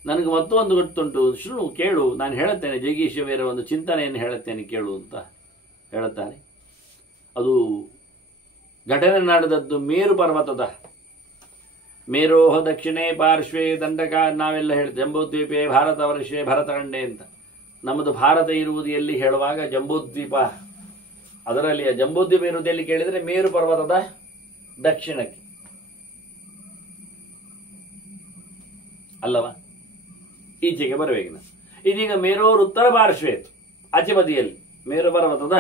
ನನಗೆ ಮತ್ತೊಂದು ಗೊತ್ತುಂಟು, ಶೃಣು ಕೇಳು, ನಾನು ಹೇಳುತ್ತೇನೆ ಜೈಗೀಷವೆಯರ ಒಂದು ಚಿಂತನೆಯನ್ನು ಹೇಳುತ್ತೇನೆ ಕೇಳು ಅಂತ ಹೇಳುತ್ತಾರೆ. ಅದು ಘಟನೆ ನಡೆದದ್ದು ಮೇರು ಪರ್ವತದ ಮೇರೋಹ ದಕ್ಷಿಣೇ ಪಾರ್ಶ್ವೇ ದಂಡಕ, ನಾವೆಲ್ಲ ಹೇಳ್ತೇವೆ ಜಂಬೂದ್ವೀಪೆ ಭಾರತ ವರ್ಷೆ ಭರತಖಂಡೆ ಅಂತ. ನಮ್ಮದು ಭಾರತ ಇರುವುದು ಎಲ್ಲಿ ಹೇಳುವಾಗ ಜಂಬೂದ್ವೀಪ, ಅದರಲ್ಲಿ ಜಂಬೂದ್ವೀಪ ಇರುವುದು ಎಲ್ಲಿ ಕೇಳಿದರೆ ಮೇರು ಪರ್ವತದ ದಕ್ಷಿಣಕ್ಕೆ ಅಲ್ಲವಾ, ಈಚೆಗೆ ಬರಬೇಕಿನ. ಇದೀಗ ಮೇರೋರ್ ಉತ್ತರ ಪಾರ್ಶ್ವೇ, ಆಚೆ ಬದಿಯಲ್ಲಿ ಮೇರು ಪರ್ವತದ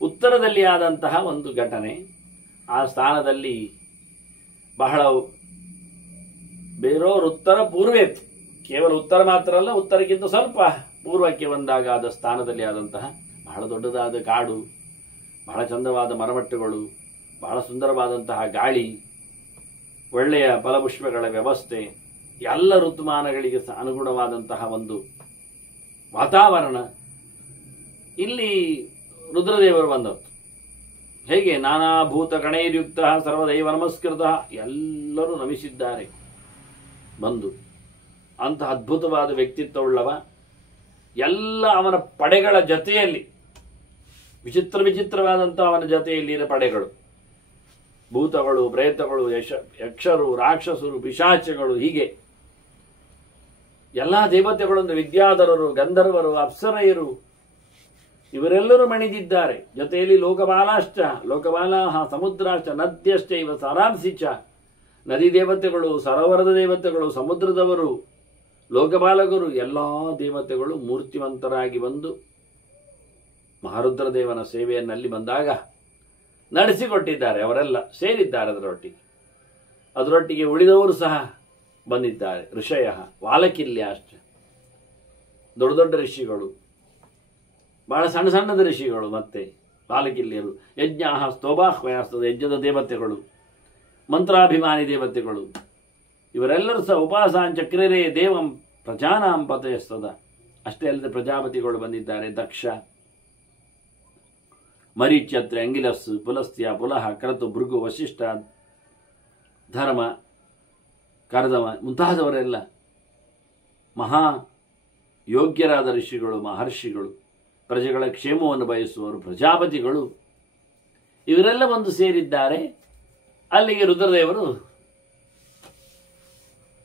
ಉತ್ತರದಲ್ಲಿ ಆದಂತಹ ಒಂದು ಘಟನೆ. ಆ ಸ್ಥಾನದಲ್ಲಿ ಬಹಳ ಬೇರೋರ್ ಉತ್ತರ ಪೂರ್ವೇತ್, ಕೇವಲ ಉತ್ತರ ಮಾತ್ರ ಅಲ್ಲ, ಉತ್ತರಕ್ಕಿಂತ ಸ್ವಲ್ಪ ಪೂರ್ವಕ್ಕೆ ಬಂದಾಗ ಆದ ಸ್ಥಾನದಲ್ಲಿ ಆದಂತಹ ಬಹಳ ದೊಡ್ಡದಾದ ಕಾಡು, ಬಹಳ ಚಂದವಾದ ಮರಮಟ್ಟುಗಳು, ಬಹಳ ಸುಂದರವಾದಂತಹ ಗಾಳಿ, ಒಳ್ಳೆಯ ಫಲಪುಷ್ಪಗಳ ವ್ಯವಸ್ಥೆ, ಎಲ್ಲ ಋತುಮಾನಗಳಿಗೆ ಅನುಗುಣವಾದಂತಹ ಒಂದು ವಾತಾವರಣ. ಇಲ್ಲಿ ರುದ್ರದೇವರು ಬಂದದ್ದು ಹೇಗೆ ನಾನಾ ಭೂತ ಗಣೈರ್ಯುಕ್ತ ಸರ್ವದೈವ ನಮಸ್ಕೃತ, ಎಲ್ಲರೂ ನಮಿಸಿದ್ದಾರೆ ಬಂದು. ಅಂತಹ ಅದ್ಭುತವಾದ ವ್ಯಕ್ತಿತ್ವವುಳ್ಳವ, ಎಲ್ಲ ಅವನ ಪಡೆಗಳ ಜೊತೆಯಲ್ಲಿ ವಿಚಿತ್ರವಾದಂತಹ ಅವನ ಜೊತೆಯಲ್ಲಿರೋ ಪಡೆಗಳು, ಭೂತಗಳು, ಪ್ರೇತಗಳು, ಯಕ್ಷರು, ರಾಕ್ಷಸರು, ಪಿಶಾಚಗಳು, ಹೀಗೆ ಎಲ್ಲ ದೇವತೆಗಳನ್ನು, ವಿದ್ಯಾಧರರು, ಗಂಧರ್ವರು, ಅಪ್ಸರೆಯರು, ಇವರೆಲ್ಲರೂ ಮಣಿದಿದ್ದಾರೆ. ಜೊತೆಯಲ್ಲಿ ಲೋಕಪಾಲಾಹ ಸಮುದ್ರಾಶ್ಚ ನದ್ಯಶ್ಚ ಇವ ಸಾರಾಂಶಿಚ, ನದಿ ದೇವತೆಗಳು, ಸರೋವರದ ದೇವತೆಗಳು, ಸಮುದ್ರದವರು, ಲೋಕಪಾಲಕರು, ಎಲ್ಲ ದೇವತೆಗಳು ಮೂರ್ತಿವಂತರಾಗಿ ಬಂದು ಮಹಾರುದ್ರದೇವನ ಸೇವೆಯನ್ನಲ್ಲಿ ಬಂದಾಗ ನಡೆಸಿಕೊಟ್ಟಿದ್ದಾರೆ. ಅವರೆಲ್ಲ ಸೇರಿದ್ದಾರೆ ಅದರೊಟ್ಟಿಗೆ ಉಳಿದವರು ಸಹ ಬಂದಿದ್ದಾರೆ. ಋಷಯ ವಾಲಕಿಲ್ಯಾಶ್ಚ, ದೊಡ್ಡ ದೊಡ್ಡ ಋಷಿಗಳು, ಬಹಳ ಸಣ್ಣದ ಋಷಿಗಳು, ಮತ್ತೆ ವಾಲಕಿಲ್ಯರು, ಯಜ್ಞ ಸ್ತೋಭಾಹ್ವಯಾಸ್ತದ ಯಜ್ಞದ ದೇವತೆಗಳು, ಮಂತ್ರಾಭಿಮಾನಿ ದೇವತೆಗಳು, ಇವರೆಲ್ಲರೂ ಸಹ ಉಪಾಸಾಂಚಕ್ರರೇ ದೇವಂ ಪ್ರಜಾನಾಂ ಪತಯಸ್ತದ. ಅಷ್ಟೇ ಅಲ್ಲದೆ ಪ್ರಜಾಪತಿಗಳು ಬಂದಿದ್ದಾರೆ. ದಕ್ಷ, ಮರೀಚ್ಯತ್ರೆ, ಅಂಗಿಲಸ್, ಪುಲಸ್ತ್ಯ, ಪುಲಹ, ಕ್ರತು, ಭೃಗು, ವಶಿಷ್ಠ, ಧರ್ಮ, ಕರ್ದಮ ಮುಂತಾದವರೆಲ್ಲ ಮಹಾ ಯೋಗ್ಯರಾದ ಋಷಿಗಳು, ಮಹರ್ಷಿಗಳು, ಪ್ರಜೆಗಳ ಕ್ಷೇಮವನ್ನು ಬಯಸುವವರು, ಪ್ರಜಾಪತಿಗಳು, ಇವರೆಲ್ಲ ಒಂದು ಸೇರಿದ್ದಾರೆ. ಅಲ್ಲಿಗೆ ರುದ್ರದೇವರು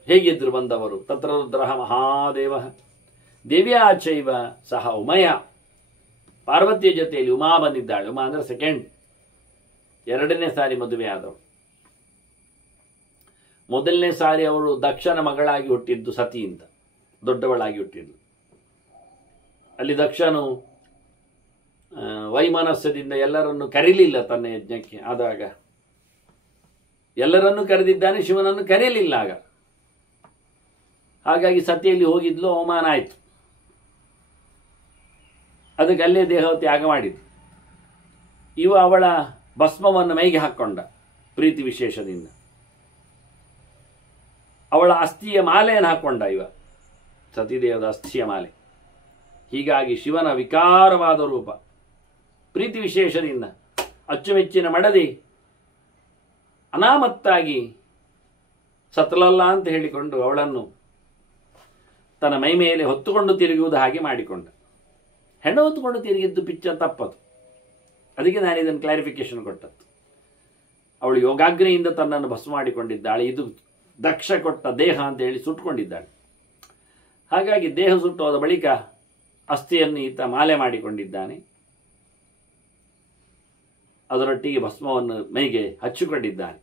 ಹೇಗಿದ್ರು ಬಂದವರು. ತತ್ರ ರುದ್ರ ಮಹಾದೇವ ದೇವ್ಯಾಚೈವ ಸಹ ಉಮಯ, ಪಾರ್ವತಿಯ ಜೊತೆಯಲ್ಲಿ ಉಮಾ ಬಂದಿದ್ದಾಳೆ. ಉಮಾ ಅಂದ್ರೆ ಸೆಕೆಂಡ್, ಎರಡನೇ ಸಾರಿ ಮದುವೆ ಆದವಳು. ಮೊದಲನೇ ಸಾರಿ ಅವರು ದಕ್ಷನ ಮಗಳಾಗಿ ಹುಟ್ಟಿದ್ದು ಸತಿ ಅಂತ, ದೊಡ್ಡವಳಾಗಿ ಹುಟ್ಟಿದ್ದು. ಅಲ್ಲಿ ದಕ್ಷನು ವೈಮನಸ್ಯದಿಂದ ಎಲ್ಲರನ್ನು ಕರೀಲಿಲ್ಲ ತನ್ನ ಯಜ್ಞಕ್ಕೆ. ಆದಾಗ ಎಲ್ಲರನ್ನೂ ಕರೆದಿದ್ದಾನೆ, ಶಿವನನ್ನು ಕರೆಯಲಿಲ್ಲ ಆಗ. ಹಾಗಾಗಿ ಸತಿಯಲ್ಲಿ ಹೋಗಿದ್ಲು, ಅವಮಾನ ಆಯಿತು. ಅದಕ್ಕೆ ಅಲ್ಲೇ ದೇಹ ತ್ಯಾಗ ಮಾಡಿದ್ದು. ಇವ ಅವಳ ಭಸ್ಮವನ್ನು ಮೈಗೆ ಹಾಕ್ಕೊಂಡ ಪ್ರೀತಿ ವಿಶೇಷದಿಂದ. ಅವಳ ಅಸ್ಥಿಯ ಮಾಲೆಯನ್ನು ಹಾಕ್ಕೊಂಡ ಇವ, ಸತಿದೇವದ ಅಸ್ಥಿಯ ಮಾಲೆ. ಹೀಗಾಗಿ ಶಿವನ ವಿಕಾರವಾದ ರೂಪ ಪ್ರೀತಿ ವಿಶೇಷದಿಂದ ಅಚ್ಚುಮೆಚ್ಚಿನ ಮಡದಿ ಅನಾಮತ್ತಾಗಿ ಸತ್ತಲಲ್ಲ ಅಂತ ಹೇಳಿಕೊಂಡು ಅವಳನ್ನು ತನ್ನ ಮೈ ಮೇಲೆ ಹೊತ್ತುಕೊಂಡು ತಿರುಗುವುದು ಹಾಗೆ ಮಾಡಿಕೊಂಡ. ಹೆಣ್ಣು ಹೊತ್ತುಕೊಂಡು ತಿರುಗಿದ್ದು ಪಿಕ್ಚರ್ ತಪ್ಪದು. ಅದಕ್ಕೆ ನಾನು ಇದನ್ನು ಕ್ಲಾರಿಫಿಕೇಶನ್ ಕೊಟ್ಟದ್ದು. ಅವಳು ಯೋಗಾಗ್ನಿಯಿಂದ ತನ್ನನ್ನು ಭಸ್ಮ ಮಾಡಿಕೊಂಡಿದ್ದಾಳೆ. ಇದು ದಕ್ಷ ಕೊಟ್ಟ ದೇಹ ಅಂತ ಹೇಳಿ ಸುಟ್ಟುಕೊಂಡಿದ್ದಾಳೆ. ಹಾಗಾಗಿ ದೇಹ ಸುಟ್ಟೋದ ಬಳಿಕ ಅಸ್ಥಿಯನ್ನು ಈತ ಮಾಲೆ ಮಾಡಿಕೊಂಡಿದ್ದಾನೆ. ಅದರೊಟ್ಟಿಗೆ ಭಸ್ಮವನ್ನು ಮೈಗೆ ಹಚ್ಚಿಕೊಂಡಿದ್ದಾನೆ.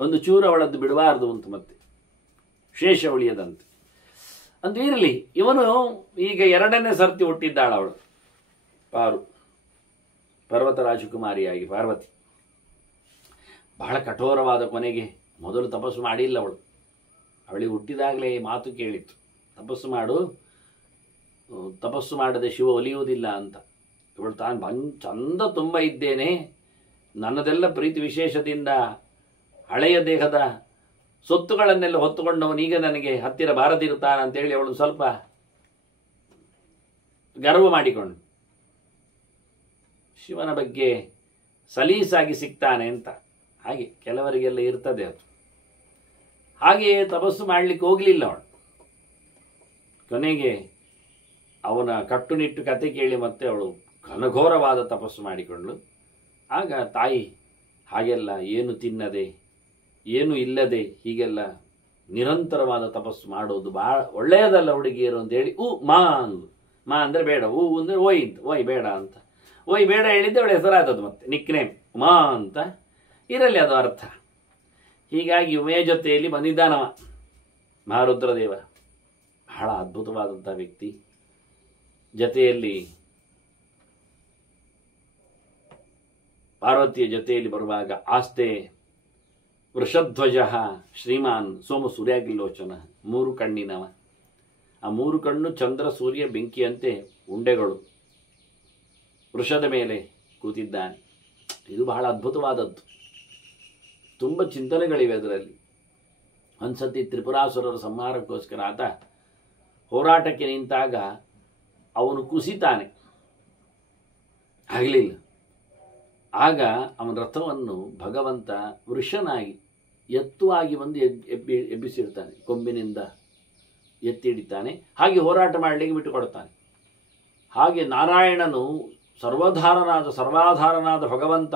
ಒಂದು ಚೂರು ಅವಳದ್ದು ಬಿಡಬಾರದು ಅಂತ, ಮತ್ತೆ ಶೇಷ ಉಳಿಯದಂತೆ ಅಂತ ಇರಲಿ. ಇವನು ಈಗ ಎರಡನೇ ಸರ್ತಿ ಹುಟ್ಟಿದ್ದಾಳ ಅವಳು, ಪಾರು, ಪರ್ವತ ರಾಜಕುಮಾರಿಯಾಗಿ ಪಾರ್ವತಿ. ಬಹಳ ಕಠೋರವಾದ ಕೊನೆಗೆ. ಮೊದಲು ತಪಸ್ಸು ಮಾಡಿಲ್ಲ ಅವಳು. ಅವಳಿಗೆ ಹುಟ್ಟಿದಾಗಲೇ ಮಾತು ಕೇಳಿತ್ತು, ತಪಸ್ಸು ಮಾಡದೆ ಶಿವ ಒಲಿಯುವುದಿಲ್ಲ ಅಂತ. ಇವಳು ತಾನು ಚಂದ ತುಂಬ ಇದ್ದೇನೆ, ನನ್ನದೆಲ್ಲ ಪ್ರೀತಿ ವಿಶೇಷದಿಂದ ಹಳೆಯ ದೇಹದ ಸೊತ್ತುಗಳನ್ನೆಲ್ಲ ಹೊತ್ತುಕೊಂಡವನೀಗ ನನಗೆ ಹತ್ತಿರ ಬಾರದಿರುತ್ತಾನಂತೇಳಿ ಅವಳು ಸ್ವಲ್ಪ ಗರ್ವ ಮಾಡಿಕೊಂಡು ಶಿವನ ಬಗ್ಗೆ ಸಲೀಸಾಗಿ ಸಿಗ್ತಾನೆ ಅಂತ. ಹಾಗೆ ಕೆಲವರಿಗೆಲ್ಲ ಇರ್ತದೆ ಅದು. ಹಾಗೆಯೇ ತಪಸ್ಸು ಮಾಡಲಿಕ್ಕೆ ಹೋಗಲಿಲ್ಲ ಅವಳು. ಕೊನೆಗೆ ಅವನ ಕಟ್ಟುನಿಟ್ಟು ಕತೆ ಕೇಳಿ ಮತ್ತೆ ಅವಳು ಘನಘೋರವಾದ ತಪಸ್ಸು ಮಾಡಿಕೊಂಡ್ಳು. ಆಗ ತಾಯಿ ಹಾಗೆಲ್ಲ ಏನು ತಿನ್ನದೆ ಏನು ಇಲ್ಲದೆ ಹೀಗೆಲ್ಲ ನಿರಂತರವಾದ ತಪಸ್ಸು ಮಾಡೋದು ಭಾಳ ಒಳ್ಳೆಯದಲ್ಲ ಹುಡುಗಿಯರು ಅಂತೇಳಿ ಮಾ ಅಂದು. ಮಾ ಅಂದರೆ ಬೇಡ, ಅಂದರೆ ಓಯ್ ಅಂತ, ಓಯ್ ಬೇಡ ಅಂತ. ಓಯ್ ಬೇಡ ಹೇಳಿದ್ದೆ ಅವಳ ಹೆಸರಾದದ್ದು, ಮತ್ತೆ ನಿಕ್ನೇಮ್ ಮಾ ಅಂತ ಇರಲಿ ಅದು ಅರ್ಥ. ಹೀಗಾಗಿ ಉಮೆ ಜೊತೆಯಲ್ಲಿ ಬಂದಿದ್ದಾನವ ಮಹಾರುದ್ರದೇವ. ಬಹಳ ಅದ್ಭುತವಾದಂಥ ವ್ಯಕ್ತಿ. ಜೊತೆಯಲ್ಲಿ ಪಾರ್ವತಿಯ ಜೊತೆಯಲ್ಲಿ ಬರುವಾಗ ಆಸ್ತೆ ವೃಷಧ್ವಜ ಶ್ರೀಮಾನ್ ಸೋಮ ಸೂರ್ಯಾಗಿಲೋಚನ, 3 ಕಣ್ಣಿನವ. ಆ 3 ಕಣ್ಣು ಚಂದ್ರ ಸೂರ್ಯ ಬೆಂಕಿಯಂತೆ ಉಂಡೆಗಳು ವೃಷದ ಮೇಲೆ ಕೂತಿದ್ದಾನೆ. ಇದು ಬಹಳ ಅದ್ಭುತವಾದದ್ದು. ತುಂಬ ಚಿಂತನೆಗಳಿವೆ ಅದರಲ್ಲಿ. ಒಂದ್ಸತಿ ತ್ರಿಪುರಾಸುರರ ಸಂಹಾರಕ್ಕೋಸ್ಕರ ಆತ ಹೋರಾಟಕ್ಕೆ ನಿಂತಾಗ ಅವನು ಕುಸಿತಾನೆ, ಆಗಲಿಲ್ಲ. ಆಗ ಅವನ ರಥವನ್ನು ಭಗವಂತ ವೃಷನಾಗಿ ಎತ್ತುವಾಗಿ ಬಂದು ಎಬ್ಬಿಸಿರ್ತಾನೆ, ಕೊಂಬಿನಿಂದ ಎತ್ತಿಡಿತಾನೆ. ಹಾಗೆ ಹೋರಾಟ ಮಾಡಲಿಕ್ಕೆ ಬಿಟ್ಟುಕೊಡ್ತಾನೆ. ಹಾಗೆ ನಾರಾಯಣನು ಸರ್ವಾಧಾರನಾದ ಭಗವಂತ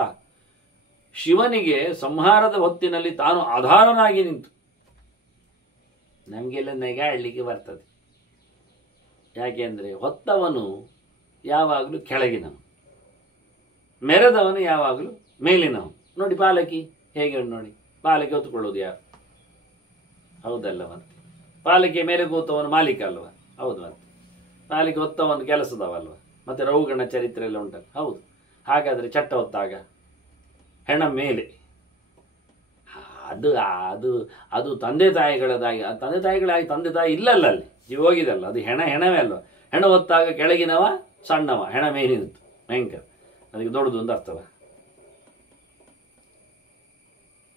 ಶಿವನಿಗೆ ಸಂಹಾರದ ಹೊತ್ತಿನಲ್ಲಿ ತಾನು ಆಧಾರನಾಗಿ ನಿಂತು ನಮಗೆಲ್ಲ ನೆಗಾಡಲಿಕ್ಕೆ ಬರ್ತದೆ. ಯಾಕೆಂದರೆ ಹೊತ್ತವನು ಯಾವಾಗಲೂ ಕೆಳಗಿನವನು, ಮೆರೆದವನು ಯಾವಾಗಲೂ ಮೇಲಿನವನು. ನೋಡಿ ಪಾಲಕಿ ಹೇಗೆ ನೋಡಿ, ಪಾಲಕಿ ಹೊತ್ತುಕೊಳ್ಳೋದು ಯಾರು? ಹೌದಲ್ಲ? ಮತ್ತೆ ಪಾಲಕಿಯ ಮೇಲೆ ಕೂತವನು ಮಾಲೀಕ ಅಲ್ವ? ಹೌದು. ಮತ್ತೆ ಪಾಲಕಿ ಹೊತ್ತವನು ಕೆಲಸದವಲ್ವ? ಮತ್ತೆ ರೌಗಣ ಚರಿತ್ರೆ ಎಲ್ಲ ಉಂಟಲ್ಲ? ಹೌದು. ಹಾಗಾದರೆ ಚಟ್ಟ ಹೊತ್ತಾಗ ಹೆಣ ಮೇಲೆ ಅದು ಅದು ಅದು ತಂದೆ ತಾಯಿಗಳದಾಗಿ, ತಂದೆ ತಾಯಿ ಇಲ್ಲಲ್ಲ, ಅಲ್ಲಿ ಜೀವ ಹೋಗಿದಲ್ಲ, ಅದು ಹೆಣವೇ ಅಲ್ವ? ಹೆಣ ಹೊತ್ತಾಗ ಕೆಳಗಿನವ ಸಣ್ಣವ, ಹೆಣ ಮೇಲಿನದ್ದು ಭಯಂಕರ, ಅದಕ್ಕೆ ದೊಡ್ಡದು ಅಂತ ಅರ್ಥವ.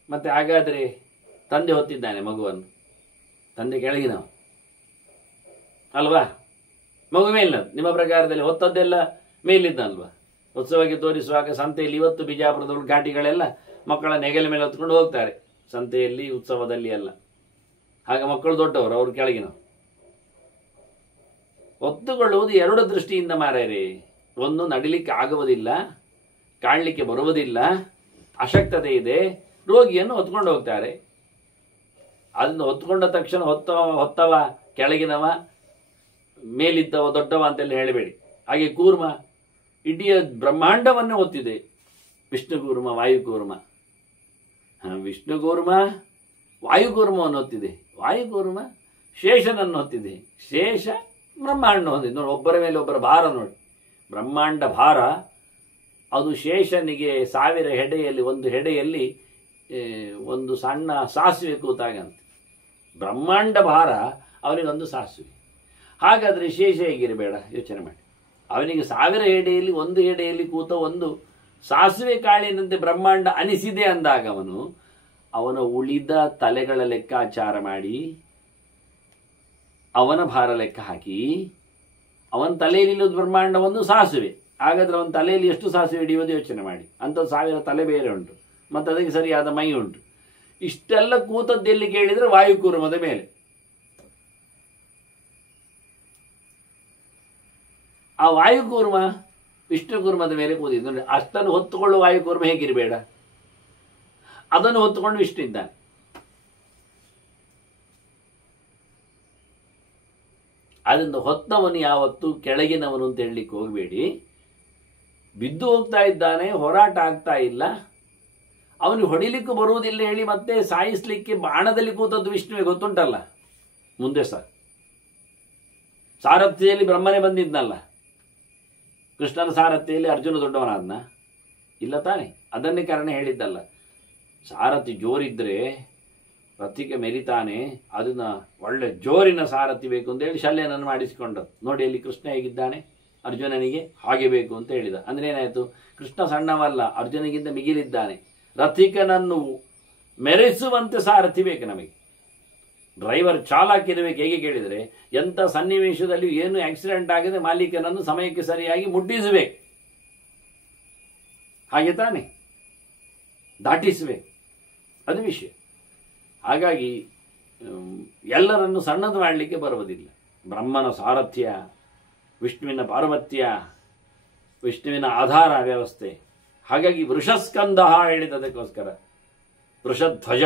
ಮತ್ತೆ ಹಾಗಾದರೆ ತಂದೆ ಹೊತ್ತಿದ್ದಾನೆ ಮಗುವನ್ನು, ತಂದೆ ಕೆಳಗಿನವ ಅಲ್ವಾ? ಮಗು ಮೇಲಿನದ್ದು. ನಿಮ್ಮ ಪ್ರಕಾರದಲ್ಲಿ ಹೊತ್ತದ್ದೆಲ್ಲ ಮೇಲಿದ್ದಲ್ವ? ಉತ್ಸವಕ್ಕೆ ತೋರಿಸುವಾಗ ಸಂತೆಯಲ್ಲಿ ಇವತ್ತು ಬಿಜಾಪುರದ ಘಾಟಿಗಳೆಲ್ಲ ಮಕ್ಕಳ ನೆಗಲ ಮೇಲೆ ಹೊತ್ಕೊಂಡು ಹೋಗ್ತಾರೆ, ಸಂತೆಯಲ್ಲಿ ಉತ್ಸವದಲ್ಲಿ ಎಲ್ಲ. ಆಗ ಮಕ್ಕಳು ದೊಡ್ಡವರು, ಅವರು ಕೆಳಗಿನವರು. ಹೊತ್ತುಕೊಳ್ಳುವುದು 2 ದೃಷ್ಟಿಯಿಂದ ಮಾರ್ಯಾರೆ. ಒಂದು, ನಡಿಲಿಕ್ಕೆ ಆಗುವುದಿಲ್ಲ, ಕಾಣಲಿಕ್ಕೆ ಬರುವುದಿಲ್ಲ, ಅಶಕ್ತತೆ ಇದೆ, ರೋಗಿಯನ್ನು ಹೊತ್ಕೊಂಡು ಹೋಗ್ತಾರೆ. ಅದನ್ನು ಹೊತ್ಕೊಂಡ ತಕ್ಷಣ ಹೊತ್ತವ ಕೆಳಗಿನವ, ಮೇಲಿದ್ದವ ದೊಡ್ಡವ ಅಂತೆಲ್ಲ ಹೇಳಬೇಡಿ. ಹಾಗೆ ಕೂರ್ಮ ಇಡೀ ಬ್ರಹ್ಮಾಂಡವನ್ನೇ ಹೊತ್ತಿದೆ. ವಿಷ್ಣು ಕೂರ್ಮ, ವಾಯು ಕೂರ್ಮ. ವಿಷ್ಣು ಕೂರ್ಮ ವಾಯುಕೂರ್ಮವನ್ನು ಹೊತ್ತಿದೆ, ವಾಯುಕೂರ್ಮ ಶೇಷನನ್ನು ಹೊತ್ತಿದೆ, ಶೇಷ ಬ್ರಹ್ಮಾಂಡ ಹೊಂದಿದೆ. ನೋಡಿ, ಒಬ್ಬರ ಮೇಲೆ ಒಬ್ಬರ ಭಾರ ನೋಡಿ. ಬ್ರಹ್ಮಾಂಡ ಭಾರ ಅದು ಶೇಷನಿಗೆ 1000 ಹೆಡೆಯಲ್ಲಿ ಒಂದು ಹೆಡೆಯಲ್ಲಿ ಒಂದು ಸಣ್ಣ ಸಾಸಿವೆ ಕೂತಾಗಂತೆ. ಬ್ರಹ್ಮಾಂಡ ಭಾರ ಅವನಿಗೊಂದು ಸಾಸಿವೆ. ಹಾಗಾದರೆ ಶೇಷ ಹೇಗಿರಬೇಡ, ಯೋಚನೆ ಮಾಡಿ. ಅವನಿಗೆ 1000 ಹೆಡೆಯಲ್ಲಿ ಒಂದು ಹೆಡೆಯಲ್ಲಿ ಕೂತ ಒಂದು ಸಾಸಿವೆ ಕಾಳಿನಂತೆ ಬ್ರಹ್ಮಾಂಡ ಅನಿಸಿದೆ ಅಂದಾಗ ಅವನ ಉಳಿದ ತಲೆಗಳ ಲೆಕ್ಕಾಚಾರ ಮಾಡಿ ಅವನ ಭಾರ ಲೆಕ್ಕ ಹಾಕಿ ಅವನ ತಲೆಯಲ್ಲಿ ಬ್ರಹ್ಮಾಂಡ ಒಂದು ಸಾಸಿವೆ. ಹಾಗಾದ್ರೆ ಅವನ ತಲೆಯಲ್ಲಿ ಎಷ್ಟು ಸಾಸಿವೆ ಹಿಡಿಯೋದು ಯೋಚನೆ ಮಾಡಿ. ಅಂಥದ್ದು 1000 ತಲೆ ಬೇರೆ ಉಂಟು, ಮತ್ತು ಅದಕ್ಕೆ ಸರಿಯಾದ ಮೈ ಉಂಟು. ಇಷ್ಟೆಲ್ಲ ಕೂತದ್ದೆಲ್ಲಿ ಕೇಳಿದರೆ ವಾಯುಕೂರ್ಮದ ಮೇಲೆ. ಆ ವಾಯುಕೂರ್ಮ ವಿಷ್ಣುಕೂರ್ಮದ ಮೇಲೆ ಕೂತಿದ್ದು ನೋಡಿ. ಅಷ್ಟನ್ನು ಹೊತ್ತುಕೊಳ್ಳುವ ವಾಯುಕೂರ್ಮ ಹೇಗಿರಬೇಡ, ಅದನ್ನು ಹೊತ್ತುಕೊಂಡು ವಿಷ್ಣು ಇದ್ದಾನೆ. ಅದರಿಂದ ಹೊತ್ತವನು ಯಾವತ್ತು ಕೆಳಗಿನವನು ಅಂತ ಹೇಳಲಿಕ್ಕೆ ಹೋಗಬೇಡಿ. ಬಿದ್ದು ಹೋಗ್ತಾ ಇದ್ದಾನೆ, ಹೋರಾಟ ಆಗ್ತಾ ಇಲ್ಲ, ಅವನಿಗೆ ಹೊಡಿಲಿಕ್ಕೂ ಬರುವುದಿಲ್ಲ ಹೇಳಿ ಮತ್ತೆ ಸಾಯಿಸ್ಲಿಕ್ಕೆ ಬಾಣದಲ್ಲಿ ಕೂತದ್ದು ವಿಷ್ಣುವಿಗೆ ಗೊತ್ತುಂಟಲ್ಲ. ಮುಂದೆ ಸಾರಥ್ಯದಲ್ಲಿ ಬ್ರಹ್ಮನೇ ಬಂದಿದ್ನಲ್ಲ. ಕೃಷ್ಣನ ಸಾರಥ್ಯದಲ್ಲಿ ಅರ್ಜುನ ದೊಡ್ಡವನಾದ್ನ ಇಲ್ಲ ತಾನೆ? ಅದನ್ನೇ ಕಾರಣ ಹೇಳಿದ್ದಲ್ಲ. ಸಾರಥಿ ಜೋರಿದ್ರೆ ರಥಿಗೆ ಮೆರಿತಾನೆ, ಅದನ್ನ ಒಳ್ಳೆ ಜೋರಿನ ಸಾರಥಿ ಬೇಕು ಅಂತ ಹೇಳಿ ಶಲ್ಯನನ್ನು ಮಾಡಿಸಿಕೊಂಡದ್ದು. ನೋಡಿ ಅಲ್ಲಿ ಕೃಷ್ಣ ಹೇಗಿದ್ದಾನೆ, ಅರ್ಜುನನಿಗೆ ಹಾಗೆ ಬೇಕು ಅಂತ ಹೇಳಿದ. ಅಂದ್ರೆ ಏನಾಯ್ತು, ಕೃಷ್ಣ ಸಣ್ಣವಲ್ಲ, ಅರ್ಜುನಿಗಿಂತ ಮಿಗಿಲಿದ್ದಾನೆ. ರಥಿಕನನ್ನು ಮೆರೆಸುವಂತೆ ಸಾರಥಿ ಬೇಕು ನಮಗೆ. ಡ್ರೈವರ್ ಚಾಲಕಿರಬೇಕು. ಹೇಗೆ ಕೇಳಿದರೆ, ಎಂಥ ಸನ್ನಿವೇಶದಲ್ಲಿ ಏನು ಆಕ್ಸಿಡೆಂಟ್ ಆಗಿದೆ ಮಾಲೀಕನನ್ನು ಸಮಯಕ್ಕೆ ಸರಿಯಾಗಿ ಮುಟ್ಟಿಸಬೇಕು, ಹಾಗೆ ತಾನೆ ದಾಟಿಸಬೇಕು, ಅದು ವಿಷಯ. ಹಾಗಾಗಿ ಎಲ್ಲರನ್ನು ಸಣ್ಣದು ಮಾಡಲಿಕ್ಕೆ ಬರುವುದಿಲ್ಲ. ಬ್ರಹ್ಮನ ಸಾರಥ್ಯ, ವಿಷ್ಣುವಿನ ಪಾರ್ವತ್ಯ, ವಿಷ್ಣುವಿನ ಆಧಾರ ವ್ಯವಸ್ಥೆ. ಹಾಗಾಗಿ ವೃಷಸ್ಕಂದ ಹೇಳಿದದಕ್ಕೋಸ್ಕರ ವೃಷಧ್ವಜ,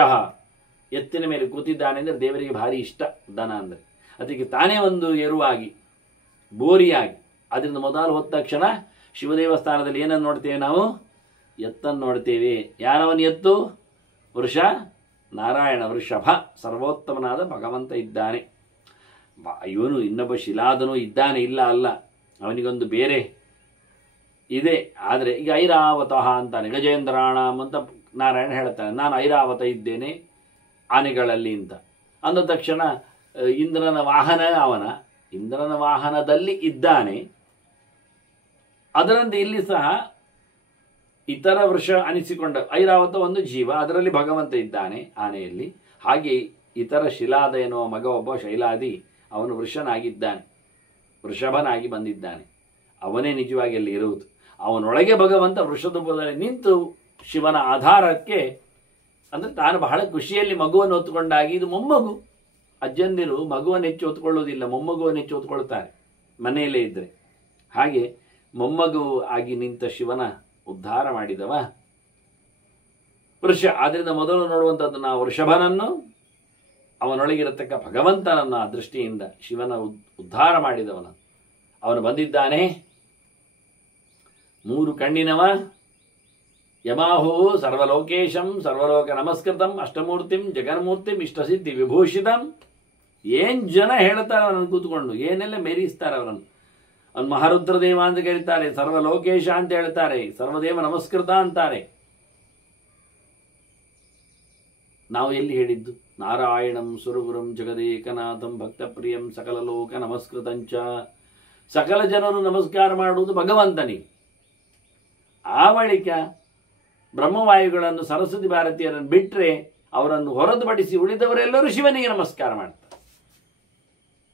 ಎತ್ತಿನ ಮೇಲೆ ಕೂತಿದ್ದಾನೆ ಅಂದರೆ ದೇವರಿಗೆ ಭಾರಿ ಇಷ್ಟ ದನ ಅಂದರೆ. ಅದಕ್ಕೆ ತಾನೇ ಒಂದು ಎರುವಾಗಿ ಬೋರಿಯಾಗಿ, ಅದರಿಂದ ಮೊದಲು ಹೋದ ತಕ್ಷಣ ಶಿವದೇವಸ್ಥಾನದಲ್ಲಿ ಏನನ್ನು ನೋಡ್ತೇವೆ ನಾವು? ಎತ್ತನ್ನು ನೋಡ್ತೇವೆ. ಯಾರವನು ಎತ್ತು? ವೃಷ ನಾರಾಯಣ, ವೃಷಭ, ಸರ್ವೋತ್ತಮನಾದ ಭಗವಂತ ಇದ್ದಾನೆ. ಇವನು ಇನ್ನೊಬ್ಬ ಶಿಲಾದನೂ ಇದ್ದಾನೆ, ಇಲ್ಲ ಅಲ್ಲ, ಅವನಿಗೊಂದು ಬೇರೆ ಇದೆ. ಆದರೆ ಈಗ ಐರಾವತಃ ಅಂತಾನೆ, ಗಜೇಂದ್ರಾಣಂ ಅಂತ ನಾರಾಯಣ ಹೇಳ್ತಾನೆ, ನಾನು ಐರಾವತ ಇದ್ದೇನೆ ಆನೆಗಳಲ್ಲಿ ಅಂತ. ಅಂದ ತಕ್ಷಣ ಇಂದ್ರನ ವಾಹನ ಅವನ, ಇಂದ್ರನ ವಾಹನದಲ್ಲಿ ಇದ್ದಾನೆ. ಅದರಂತೆ ಇಲ್ಲಿ ಸಹ ಇತರ ವೃಷ ಅನಿಸಿಕೊಂಡ ಐರಾವತ ಒಂದು ಜೀವ, ಅದರಲ್ಲಿ ಭಗವಂತ ಇದ್ದಾನೆ ಆನೆಯಲ್ಲಿ. ಹಾಗೆ ಇತರ ಶಿಲಾದ ಎನ್ನುವ ಮಗ ಒಬ್ಬ ಶೈಲಾದಿ, ಅವನು ವೃಷನಾಗಿದ್ದಾನೆ, ವೃಷಭನಾಗಿ ಬಂದಿದ್ದಾನೆ. ಅವನೇ ನಿಜವಾಗಿ ಅಲ್ಲಿ ಇರುವುದು. ಅವನೊಳಗೆ ಭಗವಂತ ವೃಷಧೂಪದಲ್ಲಿ ನಿಂತು ಶಿವನ ಆಧಾರಕ್ಕೆ, ಅಂದರೆ ತಾನು ಬಹಳ ಖುಷಿಯಲ್ಲಿ ಮಗುವನ್ನು ಹೊತ್ತುಕೊಂಡಾಗಿ, ಇದು ಮೊಮ್ಮಗು. ಅಜ್ಜಂದಿರು ಮಗುವನ್ನು ಹೆಚ್ಚು ಹೊತ್ತುಕೊಳ್ಳುವುದಿಲ್ಲ, ಮೊಮ್ಮಗುವನ್ನು ಹೆಚ್ಚು ಹೊತ್ತುಕೊಳ್ತಾರೆ ಮನೆಯಲ್ಲೇ ಇದ್ದರೆ. ಹಾಗೆ ಮೊಮ್ಮಗು ಆಗಿ ನಿಂತ ಶಿವನ ಉದ್ಧಾರ ಮಾಡಿದವ ವೃಷ. ಆದ್ದರಿಂದ ಮೊದಲು ನೋಡುವಂಥದ್ದು ನಾವು ವೃಷಭನನ್ನು, ಅವನೊಳಗಿರತಕ್ಕ ಭಗವಂತನನ್ನು ಆ ದೃಷ್ಟಿಯಿಂದ ಶಿವನ ಉದ್ಧಾರ ಮಾಡಿದವನ. ಅವನು ಬಂದಿದ್ದಾನೆ, 3 ಕಣ್ಣಿನವ, ಯಮಾಹು ಸರ್ವಲೋಕೇಶಂ ಸರ್ವಲೋಕ ನಮಸ್ಕೃತಂ ಅಷ್ಟಮೂರ್ತಿಂ ಜಗನ್ಮೂರ್ತಿಂ ಇಷ್ಟಸಿದ್ಧಿ ವಿಭೂಷಿತಂ. ಏನ್ ಜನ ಹೇಳ್ತಾರೆ ಅವನನ್ನು ಕೂತ್ಕೊಂಡು, ಏನೆಲ್ಲ ಮೆರೀಸ್ತಾರೆ ಅವರನ್ನು. ಅವನು ಮಹಾರುದ್ರದೇವ ಅಂತ ಕರೀತಾರೆ, ಸರ್ವಲೋಕೇಶ ಅಂತ ಹೇಳ್ತಾರೆ, ಸರ್ವದೇವ ನಮಸ್ಕೃತ ಅಂತಾರೆ. ನಾವು ಎಲ್ಲಿ ಹೇಳಿದ್ದು? ನಾರಾಯಣಂ ಸುರಗುರುಂ ಜಗದೇಕನಾಥಂ ಭಕ್ತಪ್ರಿಯಂ ಸಕಲ ಲೋಕ ನಮಸ್ಕೃತಂಚ. ಸಕಲ ಜನರು ನಮಸ್ಕಾರ ಮಾಡುವುದು ಭಗವಂತನಿಗೆ. ಆ ಬಳಿಕ ಬ್ರಹ್ಮವಾಯುಗಳನ್ನು ಸರಸ್ವತಿ ಭಾರತೀಯರನ್ನು ಬಿಟ್ಟರೆ ಅವರನ್ನು ಹೊರತುಪಡಿಸಿ ಉಳಿದವರೆಲ್ಲರೂ ಶಿವನಿಗೆ ನಮಸ್ಕಾರ ಮಾಡ್ತಾರೆ.